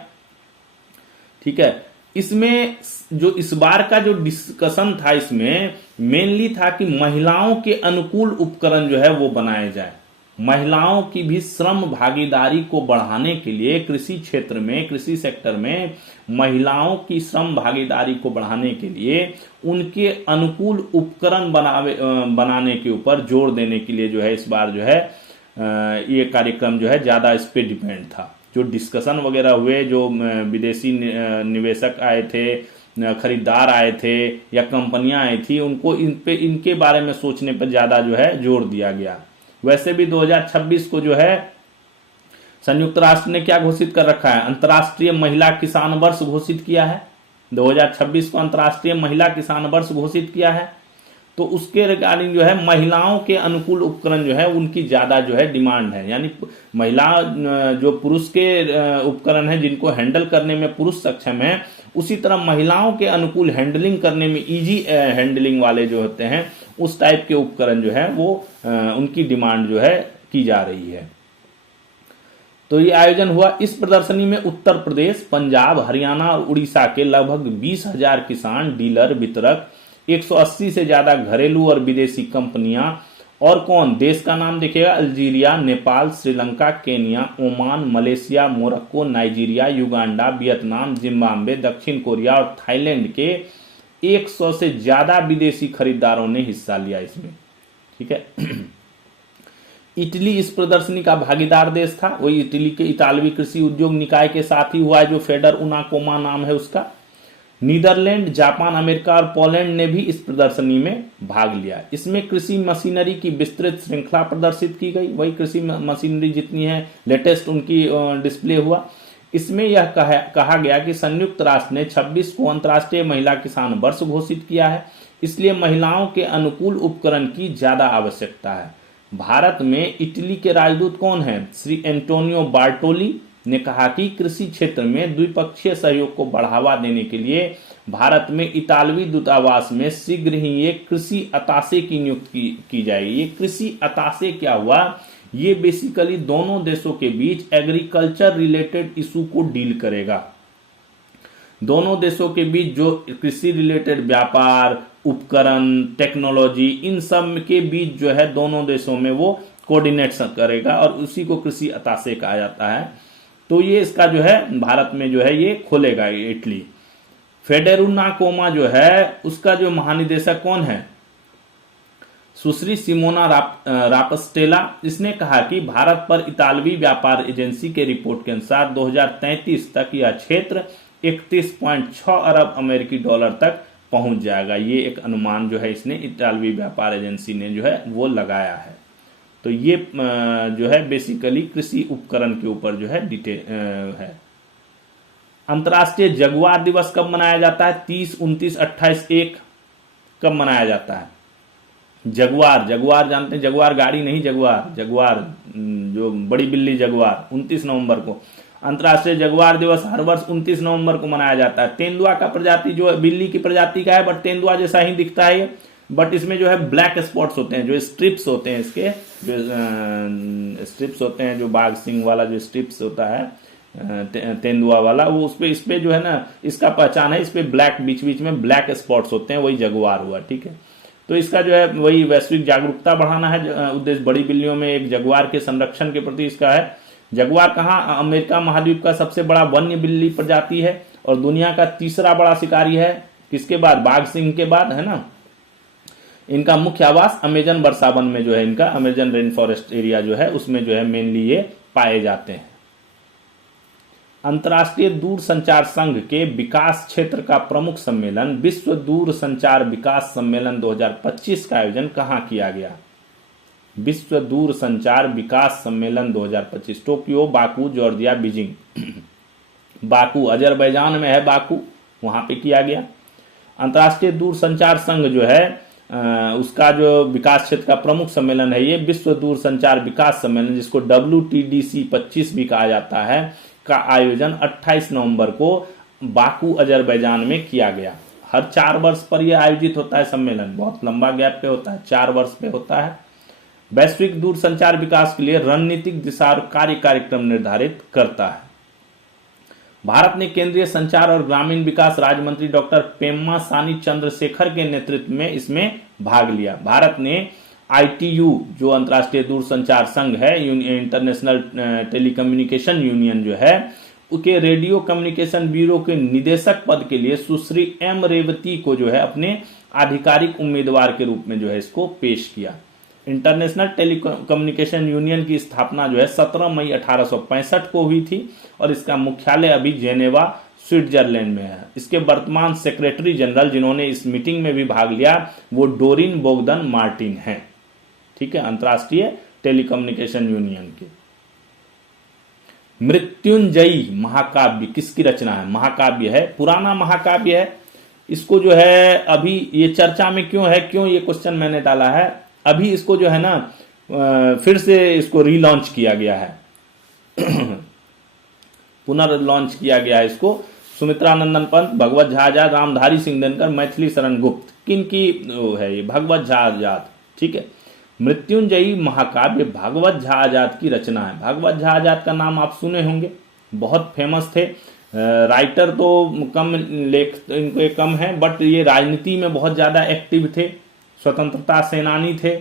ठीक है, इसमें जो इस बार का जो डिस्कशन था, इसमें मेनली था कि महिलाओं के अनुकूल उपकरण जो है वो बनाए जाए। महिलाओं की भी श्रम भागीदारी को बढ़ाने के लिए कृषि क्षेत्र में, कृषि सेक्टर में महिलाओं की श्रम भागीदारी को बढ़ाने के लिए उनके अनुकूल उपकरण बनाने के ऊपर जोर देने के लिए जो है इस बार जो है ये कार्यक्रम जो है ज्यादा इस पे डिपेंड था। जो डिस्कशन वगैरह हुए, जो विदेशी निवेशक आए थे, खरीदार आए थे या कंपनियां आई थी, उनको इनके बारे में सोचने पर ज्यादा जो है जोर दिया गया। वैसे भी 2026 को जो है संयुक्त राष्ट्र ने क्या घोषित कर रखा है, अंतर्राष्ट्रीय महिला किसान वर्ष घोषित किया है। 2026 को अंतर्राष्ट्रीय महिला किसान वर्ष घोषित किया है। तो उसके रिगार्डिंग जो है महिलाओं के अनुकूल उपकरण जो है उनकी ज्यादा जो है डिमांड है। यानी महिला जो पुरुष के उपकरण है जिनको हैंडल करने में पुरुष सक्षम है, उसी तरह महिलाओं के अनुकूल हैंडलिंग करने में इजी हैंडलिंग वाले जो होते हैं उस टाइप के उपकरण जो है वो उनकी डिमांड जो है की जा रही है। तो ये आयोजन हुआ। इस प्रदर्शनी में उत्तर प्रदेश, पंजाब, हरियाणा और उड़ीसा के लगभग 20,000 किसान, डीलर, वितरक, 180 से ज्यादा घरेलू और विदेशी कंपनियां और कौन, देश का नाम देखिएगा, Algeria, Nepal, Sri Lanka, Kenya, Oman, Malaysia, Morocco, Nigeria, Uganda, Vietnam, Zimbabwe, दक्षिण कोरिया और थाईलैंड के 100 से ज्यादा विदेशी खरीदारों ने हिस्सा लिया इसमें। ठीक है। इटली इस प्रदर्शनी का भागीदार देश था। वही इटली के इतालवी कृषि उद्योग निकाय के साथ ही हुआ है, जो फेडर उनाकोमा नाम है उसका। नीदरलैंड, जापान, अमेरिका और पोलैंड ने भी इस प्रदर्शनी में भाग लिया। इसमें कृषि मशीनरी की विस्तृत श्रृंखला प्रदर्शित की गई। वही कृषि मशीनरी जितनी है लेटेस्ट उनकी डिस्प्ले हुआ। इसमें यह कहा गया कि संयुक्त राष्ट्र ने 26 को अंतर्राष्ट्रीय महिला किसान वर्ष घोषित किया है, इसलिए महिलाओं के अनुकूल उपकरण की ज्यादा आवश्यकता है। भारत में इटली के राजदूत कौन हैं? श्री एंटोनियो बार्टोली ने कहा कि कृषि क्षेत्र में द्विपक्षीय सहयोग को बढ़ावा देने के लिए भारत में इतालवी दूतावास में शीघ्र ही एक कृषि अताशे की नियुक्ति की जाएगी। ये कृषि अताशे क्या हुआ? ये बेसिकली दोनों देशों के बीच एग्रीकल्चर रिलेटेड इशू को डील करेगा। दोनों देशों के बीच जो कृषि रिलेटेड व्यापार, उपकरण, टेक्नोलॉजी, इन सब के बीच जो है दोनों देशों में वो कोऑर्डिनेट करेगा और उसी को कृषि अताशे कहा जाता है। तो ये इसका जो है भारत में जो है ये खोलेगा इटली। फेडेरुनाकोमा जो है उसका जो महानिदेशक कौन है? सुश्री सिमोना रापस्टेला। इसने कहा कि भारत पर इतालवी व्यापार एजेंसी के रिपोर्ट के अनुसार 2033 तक यह क्षेत्र 31.6 अरब अमेरिकी डॉलर तक पहुंच जाएगा। ये एक अनुमान जो है इसने इतालवी व्यापार एजेंसी ने जो है वो लगाया है। तो ये जो है बेसिकली कृषि उपकरण के ऊपर जो है डिटेल है। अंतर्राष्ट्रीय जगुआर दिवस कब मनाया जाता है? 30, 29, 28, 1 कब मनाया जाता है? जगुआर, जगुआर जानते हैं, जगुआर गाड़ी नहीं, जगुआर, जगुआर जो बड़ी बिल्ली जगुआर, 29 नवंबर को अंतर्राष्ट्रीय जगुआर दिवस हर वर्ष 29 नवंबर को मनाया जाता है। तेंदुआ का प्रजाति जो बिल्ली की प्रजाति का है, बट तेंदुआ जैसा ही दिखता है, बट इसमें जो है ब्लैक स्पॉट्स होते हैं, जो स्ट्रिप्स होते हैं, इसके जो स्ट्रिप्स होते हैं, जो बाघ सिंह वाला जो स्ट्रिप्स होता है तेंदुआ वाला, वो उस पे इस पे जो है ना इसका पहचान है, इस पे ब्लैक बीच बीच में ब्लैक स्पॉट्स होते हैं, वही जगुआर हुआ। ठीक है। तो इसका जो है वही वैश्विक जागरूकता बढ़ाना है उद्देश्य। बड़ी बिल्लियों में एक जगुआर के संरक्षण के प्रति इसका है। जगुआर कहाँ? अमेरिका महाद्वीप का सबसे बड़ा वन्य बिल्ली प्रजाति है और दुनिया का तीसरा बड़ा शिकारी है। किसके बाद? बाघ सिंह के बाद, है ना। इनका मुख्य आवास अमेजन वर्षावन में जो है, इनका अमेजन रेन फॉरेस्ट एरिया जो है उसमें जो है मेनली ये पाए जाते हैं। अंतर्राष्ट्रीय दूर संचार संघ के विकास क्षेत्र का प्रमुख सम्मेलन विश्व दूर संचार विकास सम्मेलन 2025 का आयोजन कहाँ किया गया? विश्व दूर संचार विकास सम्मेलन 2025 Tokyo, Baku, Georgia, Beijing. Baku Azerbaijan में है, बाकू, वहां पे किया गया। अंतर्राष्ट्रीय दूर संचार संघ जो है उसका जो विकास क्षेत्र का प्रमुख सम्मेलन है ये विश्व दूर संचार विकास सम्मेलन, जिसको WTDC 25 भी कहा जाता है, का आयोजन 28 नवंबर को बाकू अजरबैजान में किया गया। हर 4 वर्ष पर यह आयोजित होता है सम्मेलन, बहुत लंबा गैप पे होता है, 4 वर्ष पे होता है। वैश्विक दूर संचार विकास के लिए रणनीतिक दिशा और कार्यक्रम निर्धारित करता है। भारत ने केंद्रीय संचार और ग्रामीण विकास राज्य मंत्री डॉक्टर पेम्मा सानी चंद्रशेखर के नेतृत्व में इसमें भाग लिया। भारत ने ITU जो अंतर्राष्ट्रीय दूरसंचार संघ है, इंटरनेशनल टेलीकम्युनिकेशन यूनियन जो है, उसके रेडियो कम्युनिकेशन ब्यूरो के निदेशक पद के लिए सुश्री M रेवती को जो है अपने आधिकारिक उम्मीदवार के रूप में जो है इसको पेश किया। इंटरनेशनल टेलीकम्युनिकेशन यूनियन की स्थापना जो है 17 मई 1865 को हुई थी और इसका मुख्यालय अभी जेनेवा स्विट्जरलैंड में है। इसके वर्तमान सेक्रेटरी जनरल जिन्होंने इस मीटिंग में भी भाग लिया वो डोरिन बोगदन मार्टिन हैं। ठीक है, अंतर्राष्ट्रीय टेलीकम्युनिकेशन यूनियन के। मृत्युंजयी महाकाव्य किसकी रचना है? महाकाव्य है, पुराना महाकाव्य है। इसको जो है अभी ये चर्चा में क्यों है, क्यों ये क्वेश्चन मैंने डाला है, अभी इसको जो है ना फिर से इसको रीलॉन्च किया गया है पुनर्लॉन्च किया गया है इसको। सुमित्रा नंदन पंत, भगवत झा आजाद, रामधारी सिंह दिनकर, मैथिली शरण गुप्त, किन की है ये? भगवत झा आजाद। ठीक है, मृत्युंजयी महाकाव्य भागवत झा आजाद की रचना है। भागवत झा आजाद का नाम आप सुने होंगे, बहुत फेमस थे। राइटर तो कम, लेख इनके कम है, बट ये राजनीति में बहुत ज्यादा एक्टिव थे, स्वतंत्रता सेनानी थे।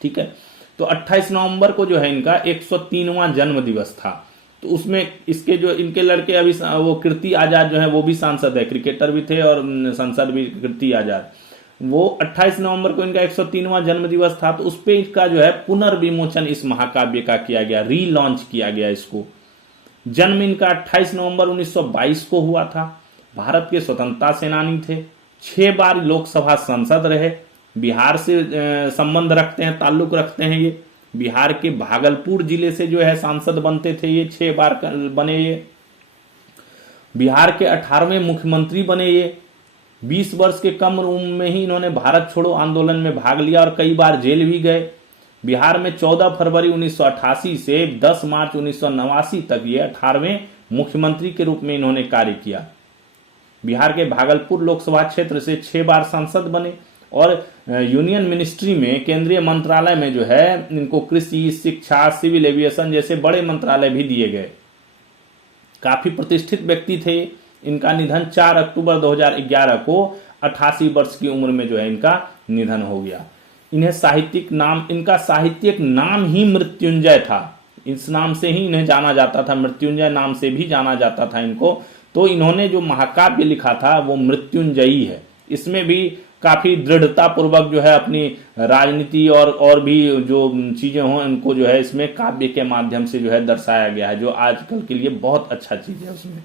ठीक है, तो 28 नवंबर को जो है इनका 103वां जन्म दिवस था। तो उसमें इसके जो इनके लड़के अभी वो कीर्ति आजाद जो है वो भी सांसद है, क्रिकेटर भी थे और सांसद भी कीर्ति आजाद। वो 28 नवंबर को इनका 103वां जन्म दिवस था, तो उस पे इसका जो है पुनर्विमोचन इस महाकाव्य का किया गया, रीलॉन्च किया गया इसको। जन्म इनका 28 नवंबर 1922 को हुआ था। भारत के स्वतंत्रता सेनानी थे, 6 बार लोकसभा सांसद रहे, बिहार से संबंध रखते हैं, ताल्लुक रखते हैं। ये बिहार के भागलपुर जिले से जो है सांसद बनते थे, ये 6 बार बने। ये बिहार के 18वें मुख्यमंत्री बने। ये 20 वर्ष के कम उम्र में ही इन्होंने भारत छोड़ो आंदोलन में भाग लिया और कई बार जेल भी गए। बिहार में 14 फरवरी 1988 से 10 मार्च 1989 तक ये 18वें मुख्यमंत्री के रूप में इन्होंने कार्य किया। बिहार के भागलपुर लोकसभा क्षेत्र से 6 बार सांसद बने और यूनियन मिनिस्ट्री में, केंद्रीय मंत्रालय में जो है इनको कृषि, शिक्षा, सिविल एविएशन जैसे बड़े मंत्रालय भी दिए गए। काफी प्रतिष्ठित व्यक्ति थे। इनका निधन 4 अक्टूबर 2011 को 88 वर्ष की उम्र में जो है इनका निधन हो गया। इन्हें साहित्यिक नाम, इनका साहित्यिक नाम ही मृत्युंजय था। इस नाम से ही इन्हें जाना जाता था, मृत्युंजय नाम से भी जाना जाता था इनको। तो इन्होंने जो महाकाव्य लिखा था वो मृत्युंजयी है। इसमें भी काफी दृढ़ता पूर्वक जो है अपनी राजनीति और भी जो चीजें हों इनको जो है इसमें काव्य के माध्यम से जो है दर्शाया गया है, जो आजकल के लिए बहुत अच्छा चीज है। उसमें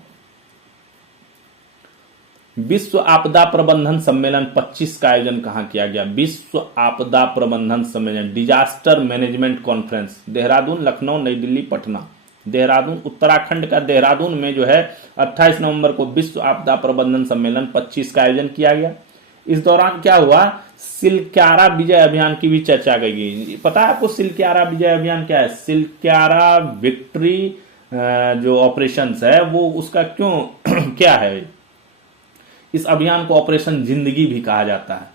विश्व आपदा प्रबंधन सम्मेलन 25 का आयोजन कहां किया गया? विश्व आपदा प्रबंधन सम्मेलन, disaster management conference, Dehradun, Lucknow, नई दिल्ली, पटना। देहरादून उत्तराखंड का देहरादून में जो है 28 नवंबर को विश्व आपदा प्रबंधन सम्मेलन 25 का आयोजन किया गया। इस दौरान क्या हुआ? सिलक्यारा विजय अभियान की भी चर्चा की गई। पता है आपको सिलक्यारा विजय अभियान क्या है? सिलक्यारा विक्ट्री जो ऑपरेशन है वो उसका क्यों क्या है? इस अभियान को ऑपरेशन जिंदगी भी कहा जाता है।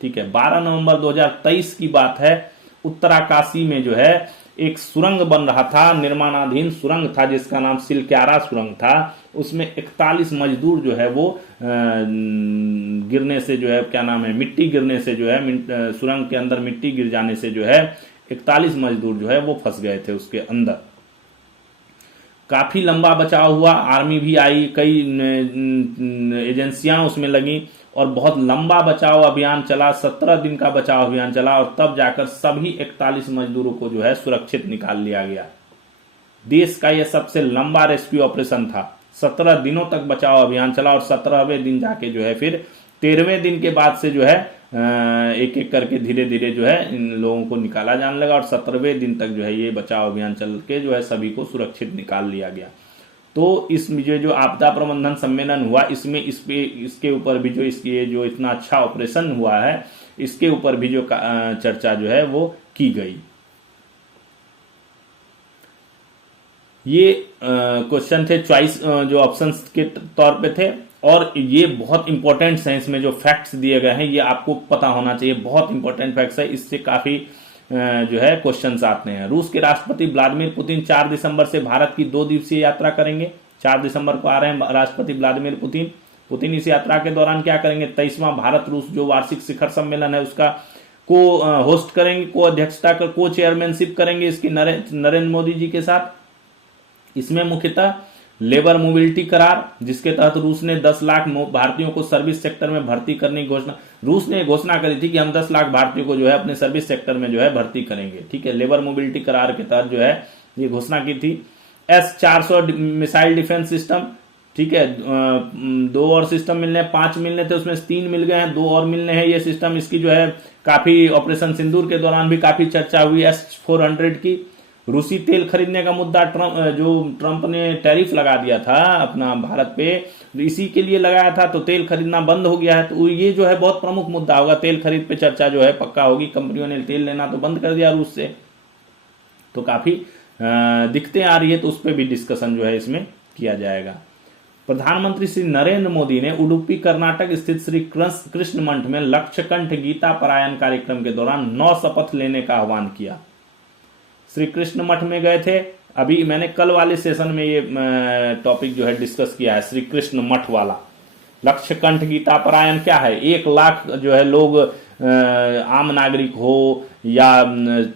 ठीक है, 12 नवंबर 2023 की बात है। उत्तराकाशी में जो है एक सुरंग बन रहा था, निर्माणाधीन सुरंग था जिसका नाम सिलक्यारा सुरंग था। उसमें 41 मजदूर जो है वो गिरने से जो है, क्या नाम है, मिट्टी गिरने से जो है, सुरंग के अंदर मिट्टी गिर जाने से जो है 41 मजदूर जो है वो फंस गए थे उसके अंदर। काफी लंबा बचाव हुआ, आर्मी भी आई, कई एजेंसियां उसमें लगी और बहुत लंबा बचाव अभियान चला। 17 दिन का बचाव अभियान चला और तब जाकर सभी 41 मजदूरों को जो है सुरक्षित निकाल लिया गया। देश का यह सबसे लंबा रेस्क्यू ऑपरेशन था। 17 दिनों तक बचाव अभियान चला और 17वें दिन जाके जो है फिर 13वें दिन के बाद से जो है एक एक करके धीरे धीरे जो है इन लोगों को निकाला जाने लगा और 17वें दिन तक जो है ये बचाव अभियान चल के जो है सभी को सुरक्षित निकाल लिया गया। तो इस जो आपदा प्रबंधन सम्मेलन हुआ इसमें इसके ऊपर भी जो इसके जो इतना अच्छा ऑपरेशन हुआ है इसके ऊपर भी जो चर्चा जो है वो की गई। ये क्वेश्चन थे चॉइस जो ऑप्शंस के तौर पे थे और ये बहुत इंपॉर्टेंट साइंस में जो फैक्ट्स दिए गए हैं ये आपको पता होना चाहिए। बहुत इंपॉर्टेंट फैक्ट्स है, इससे काफी जो है क्वेश्चंस आते हैं। रूस के राष्ट्रपति व्लादिमीर पुतिन 4 दिसंबर से भारत की 2 दिवसीय यात्रा करेंगे। 4 दिसंबर को आ रहे हैं राष्ट्रपति व्लादिमीर पुतिन। पुतिन इस यात्रा के दौरान क्या करेंगे, 23वां भारत रूस जो वार्षिक शिखर सम्मेलन है उसका को होस्ट करेंगे, को अध्यक्षता कर को चेयरमैनशिप करेंगे इसकी नरेंद्र मोदी जी के साथ। इसमें मुख्यतः लेबर मोबिलिटी करार, जिसके तहत रूस ने 10 लाख भारतीयों को सर्विस सेक्टर में भर्ती करने की घोषणा, रूस ने घोषणा करी थी कि हम 10 लाख भारतीयों को जो है अपने सर्विस सेक्टर में जो है भर्ती करेंगे, ठीक है। लेबर मोबिलिटी करार के तहत जो है ये घोषणा की थी। S-400 मिसाइल डिफेंस सिस्टम, ठीक है, 2 और सिस्टम मिलने, 5 मिलने थे, उसमें 3 मिल गए हैं, 2 और मिलने हैं ये सिस्टम। इसकी जो है काफी ऑपरेशन सिंदूर के दौरान भी काफी चर्चा हुई। S-400 की रूसी तेल खरीदने का मुद्दा, ट्रंप ने टैरिफ लगा दिया था अपना भारत पे, इसी के लिए लगाया था, तो तेल खरीदना बंद हो गया है, तो ये जो है बहुत प्रमुख मुद्दा होगा। तेल खरीद पे चर्चा जो है पक्का होगी, कंपनियों ने तेल लेना तो बंद कर दिया रूस से, तो काफी दिक्कतें आ रही है, तो उस पर भी डिस्कशन जो है इसमें किया जाएगा। प्रधानमंत्री श्री नरेंद्र मोदी ने उडुपी कर्नाटक स्थित श्री कृष्ण मठ में लक्षकंठ गीता पारायण कार्यक्रम के दौरान 9 शपथ लेने का आह्वान किया। श्री कृष्ण मठ में गए थे, अभी मैंने कल वाले सेशन में ये टॉपिक जो है डिस्कस किया है, श्री कृष्ण मठ वाला। लक्षकंठ गीता पारायण क्या है, 1 लाख जो है लोग आम नागरिक हो या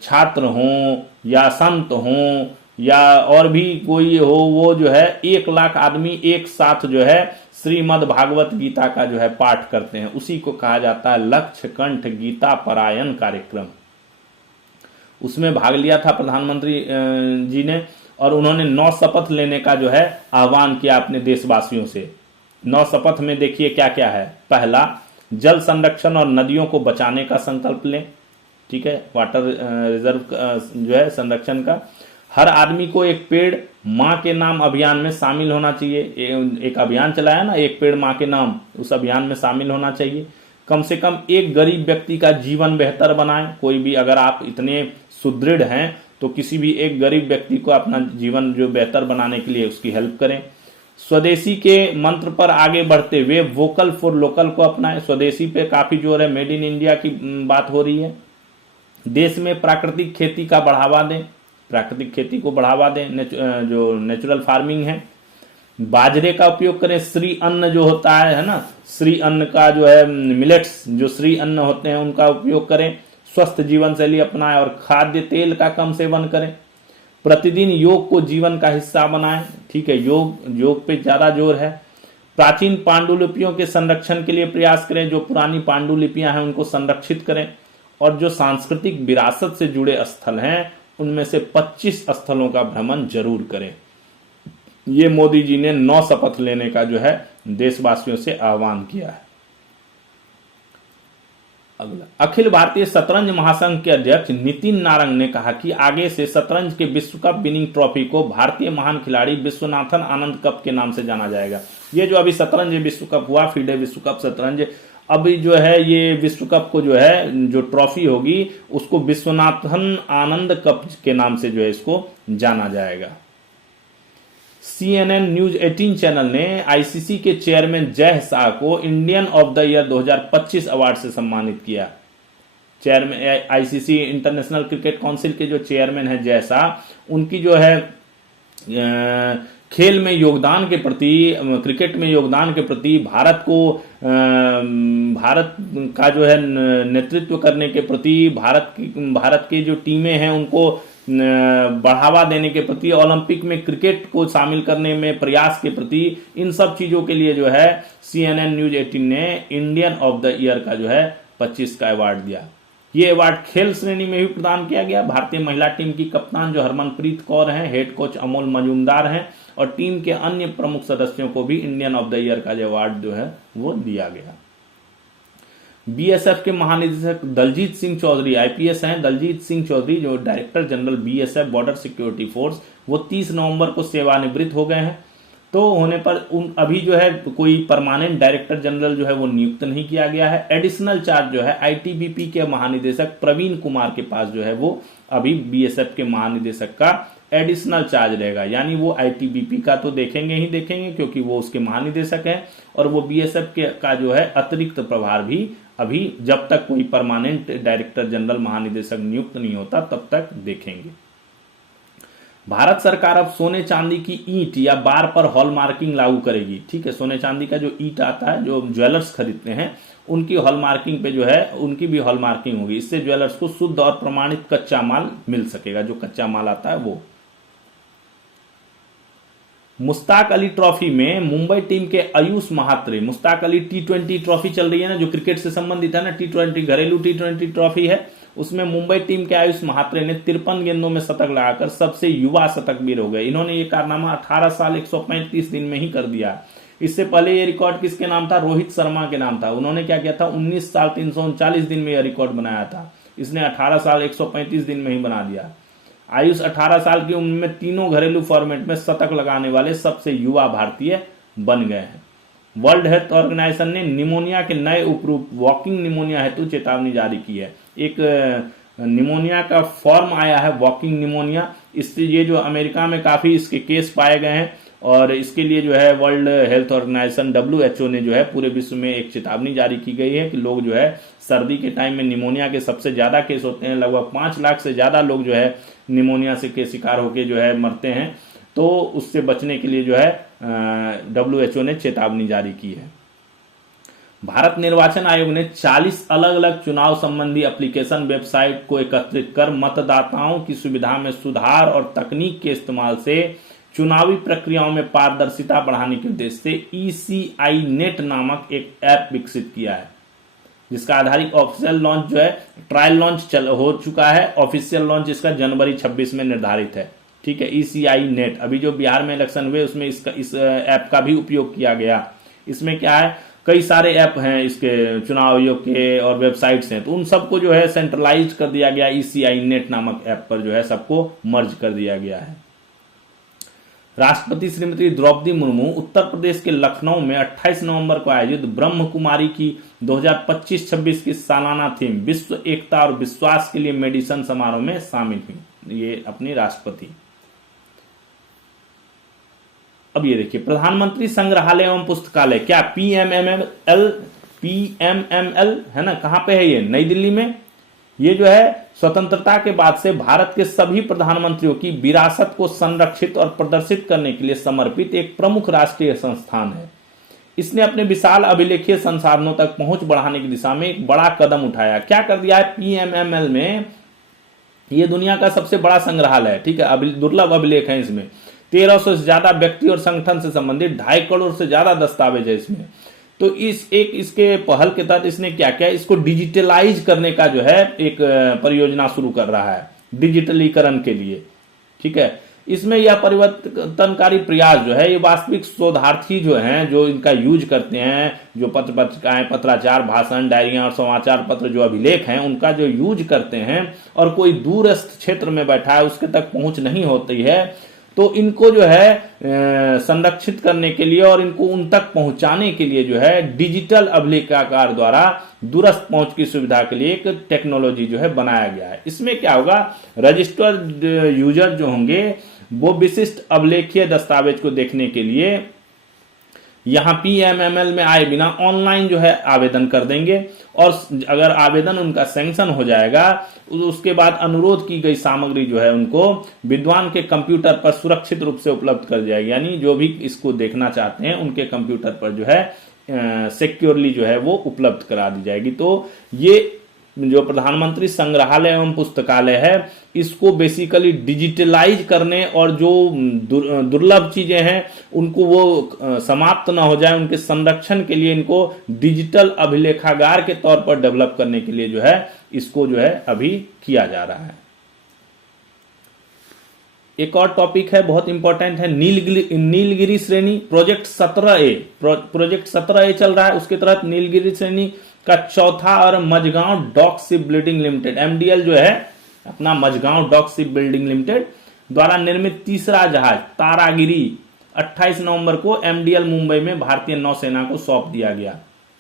छात्र हो या संत हो या और भी कोई हो, वो जो है 1 लाख आदमी एक साथ जो है श्रीमद् भागवत गीता का जो है पाठ करते हैं, उसी को कहा जाता है लक्षकंठ गीता पारायण कार्यक्रम। उसमें भाग लिया था प्रधानमंत्री जी ने, और उन्होंने 9 शपथ लेने का जो है आह्वान किया अपने देशवासियों से। 9 शपथ में देखिए क्या क्या है। पहला, जल संरक्षण और नदियों को बचाने का संकल्प लें, ठीक है, वाटर रिजर्व जो है संरक्षण का। हर आदमी को एक पेड़ माँ के नाम अभियान में शामिल होना चाहिए। एक अभियान चलाया ना, एक पेड़ माँ के नाम, उस अभियान में शामिल होना चाहिए। कम से कम एक गरीब व्यक्ति का जीवन बेहतर बनाएं। कोई भी, अगर आप इतने सुदृढ़ हैं तो किसी भी एक गरीब व्यक्ति को अपना जीवन जो बेहतर बनाने के लिए उसकी हेल्प करें। स्वदेशी के मंत्र पर आगे बढ़ते हुए वोकल फॉर लोकल को अपनाएं। स्वदेशी पे काफी जोर है, मेड इन इंडिया की बात हो रही है। देश में प्राकृतिक खेती का बढ़ावा दें, प्राकृतिक खेती को बढ़ावा दें, जो नेचुरल फार्मिंग है। बाजरे का उपयोग करें, श्री अन्न जो होता है ना, श्री अन्न का जो है मिलेट्स, जो श्री अन्न होते हैं उनका उपयोग करें। स्वस्थ जीवन शैली अपनाएं और खाद्य तेल का कम सेवन करें। प्रतिदिन योग को जीवन का हिस्सा बनाएं, ठीक है, योग पे ज्यादा जोर है। प्राचीन पांडुलिपियों के संरक्षण के लिए प्रयास करें, जो पुरानी पांडुलिपियां हैं उनको संरक्षित करें। और जो सांस्कृतिक विरासत से जुड़े स्थल हैं उनमें से 25 स्थलों का भ्रमण जरूर करें। ये मोदी जी ने 9 शपथ लेने का जो है देशवासियों से आह्वान किया है। अगला, अखिल भारतीय शतरंज महासंघ के अध्यक्ष नितिन नारंग ने कहा कि आगे से शतरंज के विश्व कप विनिंग ट्रॉफी को भारतीय महान खिलाड़ी विश्वनाथन आनंद कप के नाम से जाना जाएगा। ये जो अभी शतरंज विश्व कप हुआ, फीडे विश्व कप शतरंज, अभी जो है ये विश्व कप को जो है जो ट्रॉफी होगी उसको विश्वनाथन आनंद कप के नाम से जो है इसको जाना जाएगा। CNN न्यूज 18 चैनल ने आईसीसी के चेयरमैन जय शाह को Indian of the year 2025 award से सम्मानित किया। Chairman ICC international cricket council के जो चेयरमैन है जय शाह, उनकी जो है खेल में योगदान के प्रति, क्रिकेट में योगदान के प्रति, भारत का जो है नेतृत्व करने के प्रति, भारत की जो टीमें हैं उनको बढ़ावा देने के प्रति, ओलंपिक में क्रिकेट को शामिल करने में प्रयास के प्रति, इन सब चीजों के लिए जो है CNN न्यूज 18 ने इंडियन ऑफ द ईयर का जो है 25 का अवार्ड दिया। ये अवार्ड खेल श्रेणी में भी प्रदान किया गया। भारतीय महिला टीम की कप्तान जो हरमनप्रीत कौर हैं, हेड कोच अमोल मजूमदार हैं और टीम के अन्य प्रमुख सदस्यों को भी इंडियन ऑफ द ईयर का जो अवार्ड जो है वो दिया गया। बीएसएफ के महानिदेशक दलजीत सिंह चौधरी, आईपीएस हैं दलजीत सिंह चौधरी, जो director general BSF border security force, वो 30 नवंबर को सेवानिवृत्त हो गए हैं। तो होने पर अभी जो है कोई परमानेंट डायरेक्टर जनरल जो है वो नियुक्त नहीं किया गया है। एडिशनल चार्ज जो है आईटीबीपी के महानिदेशक प्रवीण कुमार के पास जो है वो अभी बीएसएफ के महानिदेशक का एडिशनल चार्ज रहेगा। यानी वो आईटीबीपी का तो देखेंगे ही देखेंगे क्योंकि वो उसके महानिदेशक हैं, और वो बीएसएफ का जो है अतिरिक्त प्रभार भी अभी जब तक कोई परमानेंट डायरेक्टर जनरल महानिदेशक नियुक्त नहीं होता तब तक देखेंगे। भारत सरकार अब सोने चांदी की ईंट या बार पर हॉलमार्किंग लागू करेगी। ठीक है, सोने चांदी का जो ईंट आता है, जो ज्वेलर्स खरीदते हैं, उनकी हॉलमार्किंग पे जो है उनकी भी हॉलमार्किंग होगी। इससे ज्वेलर्स को शुद्ध और प्रमाणित कच्चा माल मिल सकेगा, जो कच्चा माल आता है वो। मुश्ताक अली ट्रॉफी में मुंबई टीम के आयुष महात्रे, मुश्ताक अली T20 ट्रॉफी चल रही है ना, जो क्रिकेट से संबंधित है ना, T20 घरेलू T20 ट्रॉफी है, उसमें मुंबई टीम के आयुष महात्रे ने 53 गेंदों में शतक लगाकर सबसे युवा शतकवीर हो गए। इन्होंने ये कारनामा 18 साल 135 दिन में ही कर दिया। इससे पहले ये रिकॉर्ड किसके नाम था? रोहित शर्मा के नाम था। उन्होंने क्या किया था? 19 साल 339 दिन में यह रिकॉर्ड बनाया था। इसने 18 साल 135 दिन में ही बना दिया। आयुष 18 साल की उम्र में तीनों घरेलू फॉर्मेट में शतक लगाने वाले सबसे युवा भारतीय बन गए हैं। वर्ल्ड हेल्थ ऑर्गेनाइजेशन ने निमोनिया के नए उपरूप वॉकिंग निमोनिया हेतु चेतावनी जारी की है। एक निमोनिया का फॉर्म आया है, वॉकिंग निमोनिया। इससे ये जो अमेरिका में काफी इसके केस पाए गए हैं, और इसके लिए जो है वर्ल्ड हेल्थ ऑर्गेनाइजेशन WHO ने जो है पूरे विश्व में एक चेतावनी जारी की गई है कि लोग जो है सर्दी के टाइम में निमोनिया के सबसे ज्यादा केस होते हैं, लगभग 5 लाख से ज्यादा लोग जो है निमोनिया से के शिकार होकर जो है मरते हैं। तो उससे बचने के लिए जो है WHO ने चेतावनी जारी की है। भारत निर्वाचन आयोग ने 40 अलग अलग चुनाव संबंधी एप्लीकेशन वेबसाइट को एकत्रित कर मतदाताओं की सुविधा में सुधार और तकनीक के इस्तेमाल से चुनावी प्रक्रियाओं में पारदर्शिता बढ़ाने के उद्देश्य से ECI नेट नामक एक ऐप विकसित किया है, जिसका आधारित ऑफिशियल लॉन्च जो है, ट्रायल लॉन्च हो चुका है। ऑफिशियल लॉन्च इसका जनवरी 26 में निर्धारित है। ठीक है, ECI नेट। अभी जो बिहार में इलेक्शन हुए उसमें इस ऐप का भी उपयोग किया गया। इसमें क्या है, कई सारे ऐप हैं इसके चुनाव आयोग के और वेबसाइट्स हैं, तो उन सबको जो है सेंट्रलाइज कर दिया गया। ECI नेट नामक ऐप पर जो है सबको मर्ज कर दिया गया है। राष्ट्रपति श्रीमती द्रौपदी मुर्मू उत्तर प्रदेश के लखनऊ में 28 नवंबर को आयोजित ब्रह्म कुमारी की 2025-26 की सालाना थीम विश्व एकता और विश्वास के लिए मेडिसन समारोह में शामिल हुई। ये अपनी राष्ट्रपति। अब ये देखिए, प्रधानमंत्री संग्रहालय एवं पुस्तकालय, क्या PMML है ना, कहां पे है ये? नई दिल्ली में। ये जो है स्वतंत्रता के बाद से भारत के सभी प्रधानमंत्रियों की विरासत को संरक्षित और प्रदर्शित करने के लिए समर्पित एक प्रमुख राष्ट्रीय संस्थान है। इसने अपने विशाल अभिलेखीय संसाधनों तक पहुंच बढ़ाने की दिशा में एक बड़ा कदम उठाया। क्या कर दिया है PMML में? ये दुनिया का सबसे बड़ा संग्रहालय है। ठीक है, दुर्लभ अभिलेख है इसमें। 1300 से ज्यादा व्यक्ति और संगठन से संबंधित 2.5 करोड़ से ज्यादा दस्तावेज है इसमें। तो इसके पहल के तहत इसने क्या किया, इसको डिजिटलाइज करने का जो है एक परियोजना शुरू कर रहा है, डिजिटलीकरण के लिए। ठीक है, इसमें यह परिवर्तनकारी प्रयास जो है, ये वास्तविक शोधार्थी जो हैं, जो इनका यूज करते हैं, जो पत्र पत्रिकाएं, पत्राचार, भाषण, डायरियां और समाचार पत्र जो अभिलेख हैं, उनका जो यूज करते हैं, और कोई दूरस्थ क्षेत्र में बैठा है उसके तक पहुंच नहीं होती है, तो इनको जो है संरक्षित करने के लिए और इनको उन तक पहुंचाने के लिए जो है डिजिटल अभिलेखागार द्वारा दूरस्थ पहुंच की सुविधा के लिए एक टेक्नोलॉजी जो है बनाया गया है। इसमें क्या होगा, रजिस्टर्ड यूजर जो होंगे वो विशिष्ट अभिलेखीय दस्तावेज को देखने के लिए यहां PMML में आए बिना ऑनलाइन जो है आवेदन कर देंगे, और अगर आवेदन उनका सैंक्शन हो जाएगा उसके बाद अनुरोध की गई सामग्री जो है उनको विद्वान के कंप्यूटर पर सुरक्षित रूप से उपलब्ध कर जाएगी। यानी जो भी इसको देखना चाहते हैं उनके कंप्यूटर पर जो है सिक्योरली जो है वो उपलब्ध करा दी जाएगी। तो ये जो प्रधानमंत्री संग्रहालय एवं पुस्तकालय है, इसको बेसिकली डिजिटलाइज करने और जो दुर्लभ चीजें हैं उनको वो समाप्त ना हो जाए, उनके संरक्षण के लिए इनको डिजिटल अभिलेखागार के तौर पर डेवलप करने के लिए जो है इसको जो है अभी किया जा रहा है। एक और टॉपिक है, बहुत इंपॉर्टेंट है, नीलगिरी श्रेणी प्रोजेक्ट 17A। प्रोजेक्ट 17A चल रहा है, उसके तहत नीलगिरी श्रेणी का चौथा और Mazagon dock ship building limited MDL जो है अपना Mazagon dock ship building limited द्वारा निर्मित तीसरा जहाज तारागिरी 28 नवंबर को MDL मुंबई में भारतीय नौसेना को सौंप दिया गया।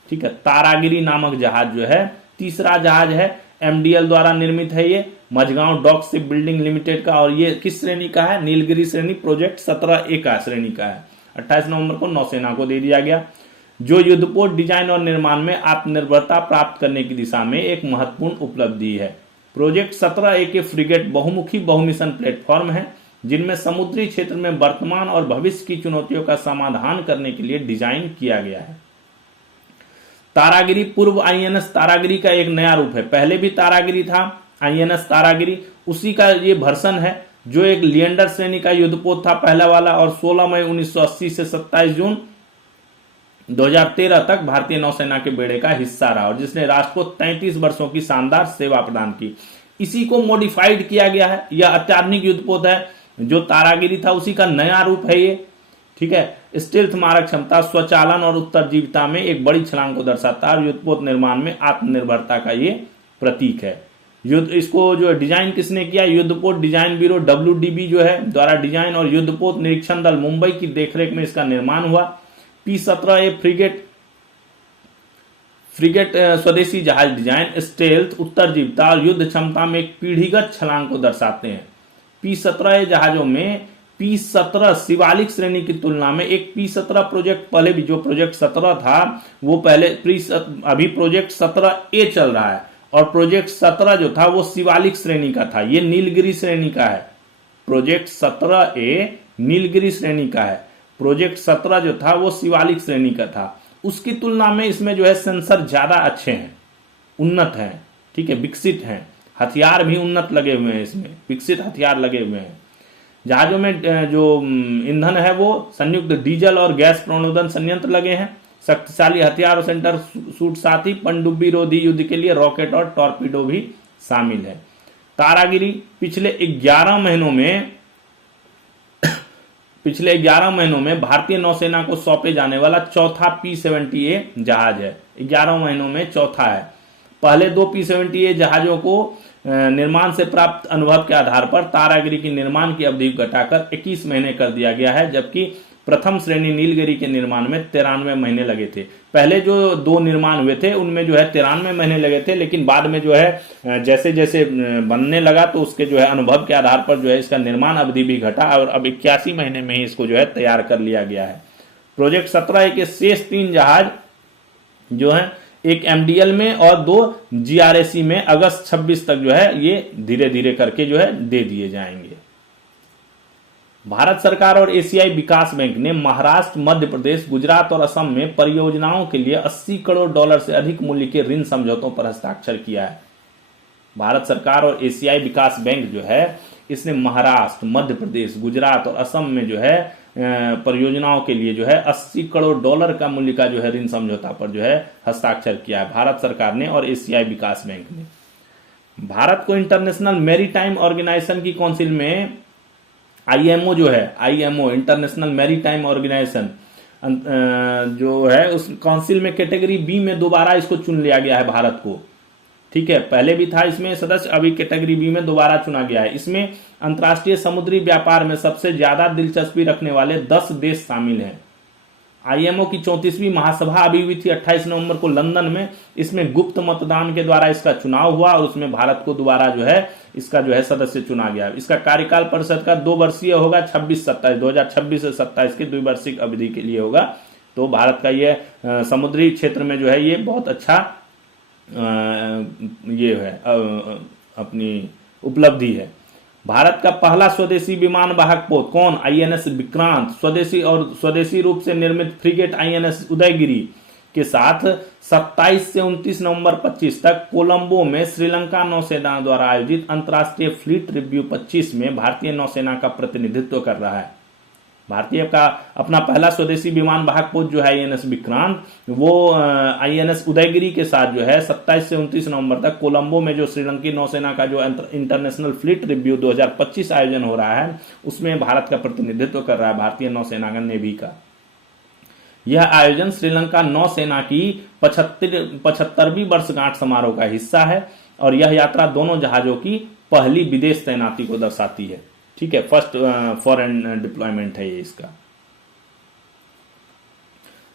ठीक है, तारागिरी नामक जहाज जो है तीसरा जहाज है, MDL द्वारा निर्मित है ये Mazagon dock ship building limited का, और ये किस श्रेणी का है? नीलगिरी श्रेणी प्रोजेक्ट 17A का श्रेणी का है। 28 नवंबर को नौसेना को दे दिया गया, जो युद्धपोत डिजाइन और निर्माण में आत्मनिर्भरता प्राप्त करने की दिशा में एक महत्वपूर्ण उपलब्धि है। प्रोजेक्ट 17A के फ्रिगेट बहुमुखी बहुमिशन प्लेटफॉर्म है जिनमें समुद्री क्षेत्र में वर्तमान और भविष्य की चुनौतियों का समाधान करने के लिए डिजाइन किया गया है। तारागिरी पूर्व आईएनएस तारागिरी का एक नया रूप है। पहले भी तारागिरी था, आईएनएस तारागिरी, उसी का ये वर्सन है, जो एक लिएंडर श्रेणी का युद्धपोत था पहला वाला, और 16 मई 1980 से 27 जून 2013 तक भारतीय नौसेना के बेड़े का हिस्सा रहा, और जिसने राष्ट्र को 33 वर्षों की शानदार सेवा प्रदान की। इसी को मॉडिफाइड किया गया है, यह अत्याधुनिक युद्धपोत है। जो तारागिरी था उसी का नया रूप है ये, ठीक है। स्टील्थ मारक क्षमता, स्वचालन और उत्तरजीविता में एक बड़ी छलांग को दर्शाता है, और युद्धपोत निर्माण में आत्मनिर्भरता का ये प्रतीक है। युद्ध इसको जो डिजाइन किसने किया? युद्धपोत डिजाइन ब्यूरो WDB जो है द्वारा डिजाइन और युद्धपोत निरीक्षण दल मुंबई की देखरेख में इसका निर्माण हुआ। P-17A फ्रिगेट स्वदेशी जहाज डिजाइन, स्टेल्थ, उत्तरजीविता और युद्ध क्षमता में एक पीढ़ीगत छलांग को दर्शाते हैं। P-17A जहाजों में P-17 शिवालिक श्रेणी की तुलना में एक P-17 प्रोजेक्ट, पहले भी जो प्रोजेक्ट 17 था वो पहले अभी प्रोजेक्ट 17A चल रहा है, और प्रोजेक्ट 17 जो था वो शिवालिक श्रेणी का था, ये नीलगिरी श्रेणी का है। प्रोजेक्ट 17A नीलगिरी श्रेणी का है, प्रोजेक्ट 17 जो था वो शिवालिक श्रेणी का था। उसकी तुलना में इसमें जो है सेंसर ज्यादा अच्छे हैं, उन्नत हैं, ठीक है, विकसित हैं, हथियार भी उन्नत लगे हुए हैं, इसमें विकसित हथियार लगे हुए हैं। जहाजों में जो ईंधन है वो संयुक्त डीजल और गैस प्रणोदन संयंत्र लगे हैं। शक्तिशाली हथियार और सेंटर सूट, साथ ही पनडुब्बी रोधी युद्ध के लिए रॉकेट और टॉर्पीडो भी शामिल है। तारागिरी पिछले 11 महीनों में भारतीय नौसेना को सौंपे जाने वाला चौथा P-70A जहाज है। 11 महीनों में चौथा है। पहले 2 P-70A जहाजों को निर्माण से प्राप्त अनुभव के आधार पर तारागिरी की निर्माण की अवधि घटाकर 21 महीने कर दिया गया है, जबकि प्रथम श्रेणी नीलगिरी के निर्माण में 93 महीने लगे थे। पहले जो 2 निर्माण हुए थे उनमें जो है 93 महीने लगे थे, लेकिन बाद में जो है जैसे जैसे बनने लगा तो उसके जो है अनुभव के आधार पर जो है इसका निर्माण अवधि भी घटा, और अब 81 महीने में ही इसको जो है तैयार कर लिया गया है। प्रोजेक्ट 17 के शेष 3 जहाज जो है, एक MDL में और 2 GRAC में अगस्त 26 तक जो है ये धीरे धीरे करके जो है दे दिए जाएंगे। भारत सरकार और एशियाई विकास बैंक ने महाराष्ट्र, मध्य प्रदेश, गुजरात और असम में परियोजनाओं के लिए $80 करोड़ से अधिक मूल्य के ऋण समझौतों पर हस्ताक्षर किया है। भारत सरकार और एशियाई विकास बैंक जो है इसने महाराष्ट्र, मध्य प्रदेश, गुजरात और असम में जो है परियोजनाओं के लिए जो है $80 करोड़ का मूल्य का जो है ऋण समझौता पर जो है हस्ताक्षर किया है भारत सरकार ने और एशियाई विकास बैंक ने। भारत को इंटरनेशनल मैरीटाइम ऑर्गेनाइजेशन की काउंसिल में IMO जो है, IMO इंटरनेशनल मैरीटाइम ऑर्गेनाइजेशन जो है उस काउंसिल में कैटेगरी B में दोबारा इसको चुन लिया गया है भारत को, ठीक है। पहले भी था इसमें सदस्य, अभी कैटेगरी B में दोबारा चुना गया है। इसमें अंतर्राष्ट्रीय समुद्री व्यापार में सबसे ज्यादा दिलचस्पी रखने वाले 10 देश शामिल हैं। IMO की 34वीं महासभा अभी हुई थी 28 नवंबर को लंदन में। इसमें गुप्त मतदान के द्वारा इसका चुनाव हुआ और उसमें भारत को दोबारा जो है इसका जो है सदस्य चुना गया। इसका कार्यकाल परिषद का 2 वर्षीय होगा, 2026 से 27 के द्विवार्षिक अवधि के लिए होगा। तो भारत का ये समुद्री क्षेत्र में जो है ये बहुत अच्छा ये है अपनी उपलब्धि है। भारत का पहला स्वदेशी विमान वाहक पोत कौन? INS विक्रांत। स्वदेशी रूप से निर्मित फ्रिगेट INS उदयगिरी के साथ 27 से 29 नवंबर 25 तक कोलंबो में श्रीलंका नौसेना द्वारा आयोजित अंतर्राष्ट्रीय फ्लीट रिव्यू 25 में भारतीय नौसेना का प्रतिनिधित्व कर रहा है। भारतीय का अपना पहला स्वदेशी विमान वाहक पोत जो है INS विक्रांत, वो INS उदयगिरी के साथ जो है 27 से 29 नवंबर तक कोलंबो में जो श्रीलंकी नौसेना का जो इंटरनेशनल फ्लीट रिव्यू 2025 आयोजन हो रहा है उसमें भारत का प्रतिनिधित्व कर रहा है भारतीय नौसेना का, नेवी का। यह आयोजन श्रीलंका नौसेना की 75वीं वर्षगांठ समारोह का हिस्सा है और यह यात्रा दोनों जहाजों की पहली विदेश तैनाती को दर्शाती है, ठीक है। फर्स्ट फॉरेन डिप्लॉयमेंट है ये इसका।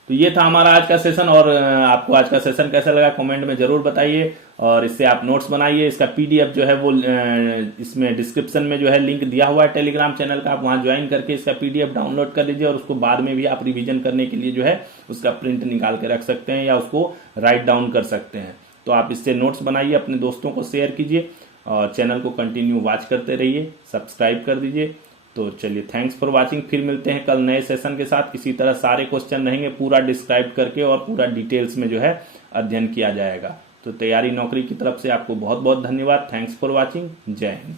तो ये था हमारा आज का सेशन और आपको आज का सेशन कैसा लगा कमेंट में जरूर बताइए और इससे आप नोट्स बनाइए। इसका PDF जो है वो इसमें डिस्क्रिप्शन में जो है लिंक दिया हुआ है टेलीग्राम चैनल का, आप वहां ज्वाइन करके इसका PDF डाउनलोड कर लीजिए और उसको बाद में भी आप रिवीजन करने के लिए जो है उसका प्रिंट निकाल के रख सकते हैं या उसको राइट डाउन कर सकते हैं। तो आप इससे नोट्स बनाइए, अपने दोस्तों को शेयर कीजिए और चैनल को कंटिन्यू वॉच करते रहिए, सब्सक्राइब कर दीजिए तो चलिए, थैंक्स फॉर वाचिंग। फिर मिलते हैं कल नए सेशन के साथ। इसी तरह सारे क्वेश्चन रहेंगे, पूरा डिस्क्राइब करके और पूरा डिटेल्स में जो है अध्ययन किया जाएगा। तो तैयारी नौकरी की तरफ से आपको बहुत बहुत धन्यवाद। Thanks for watching. जय हिंद।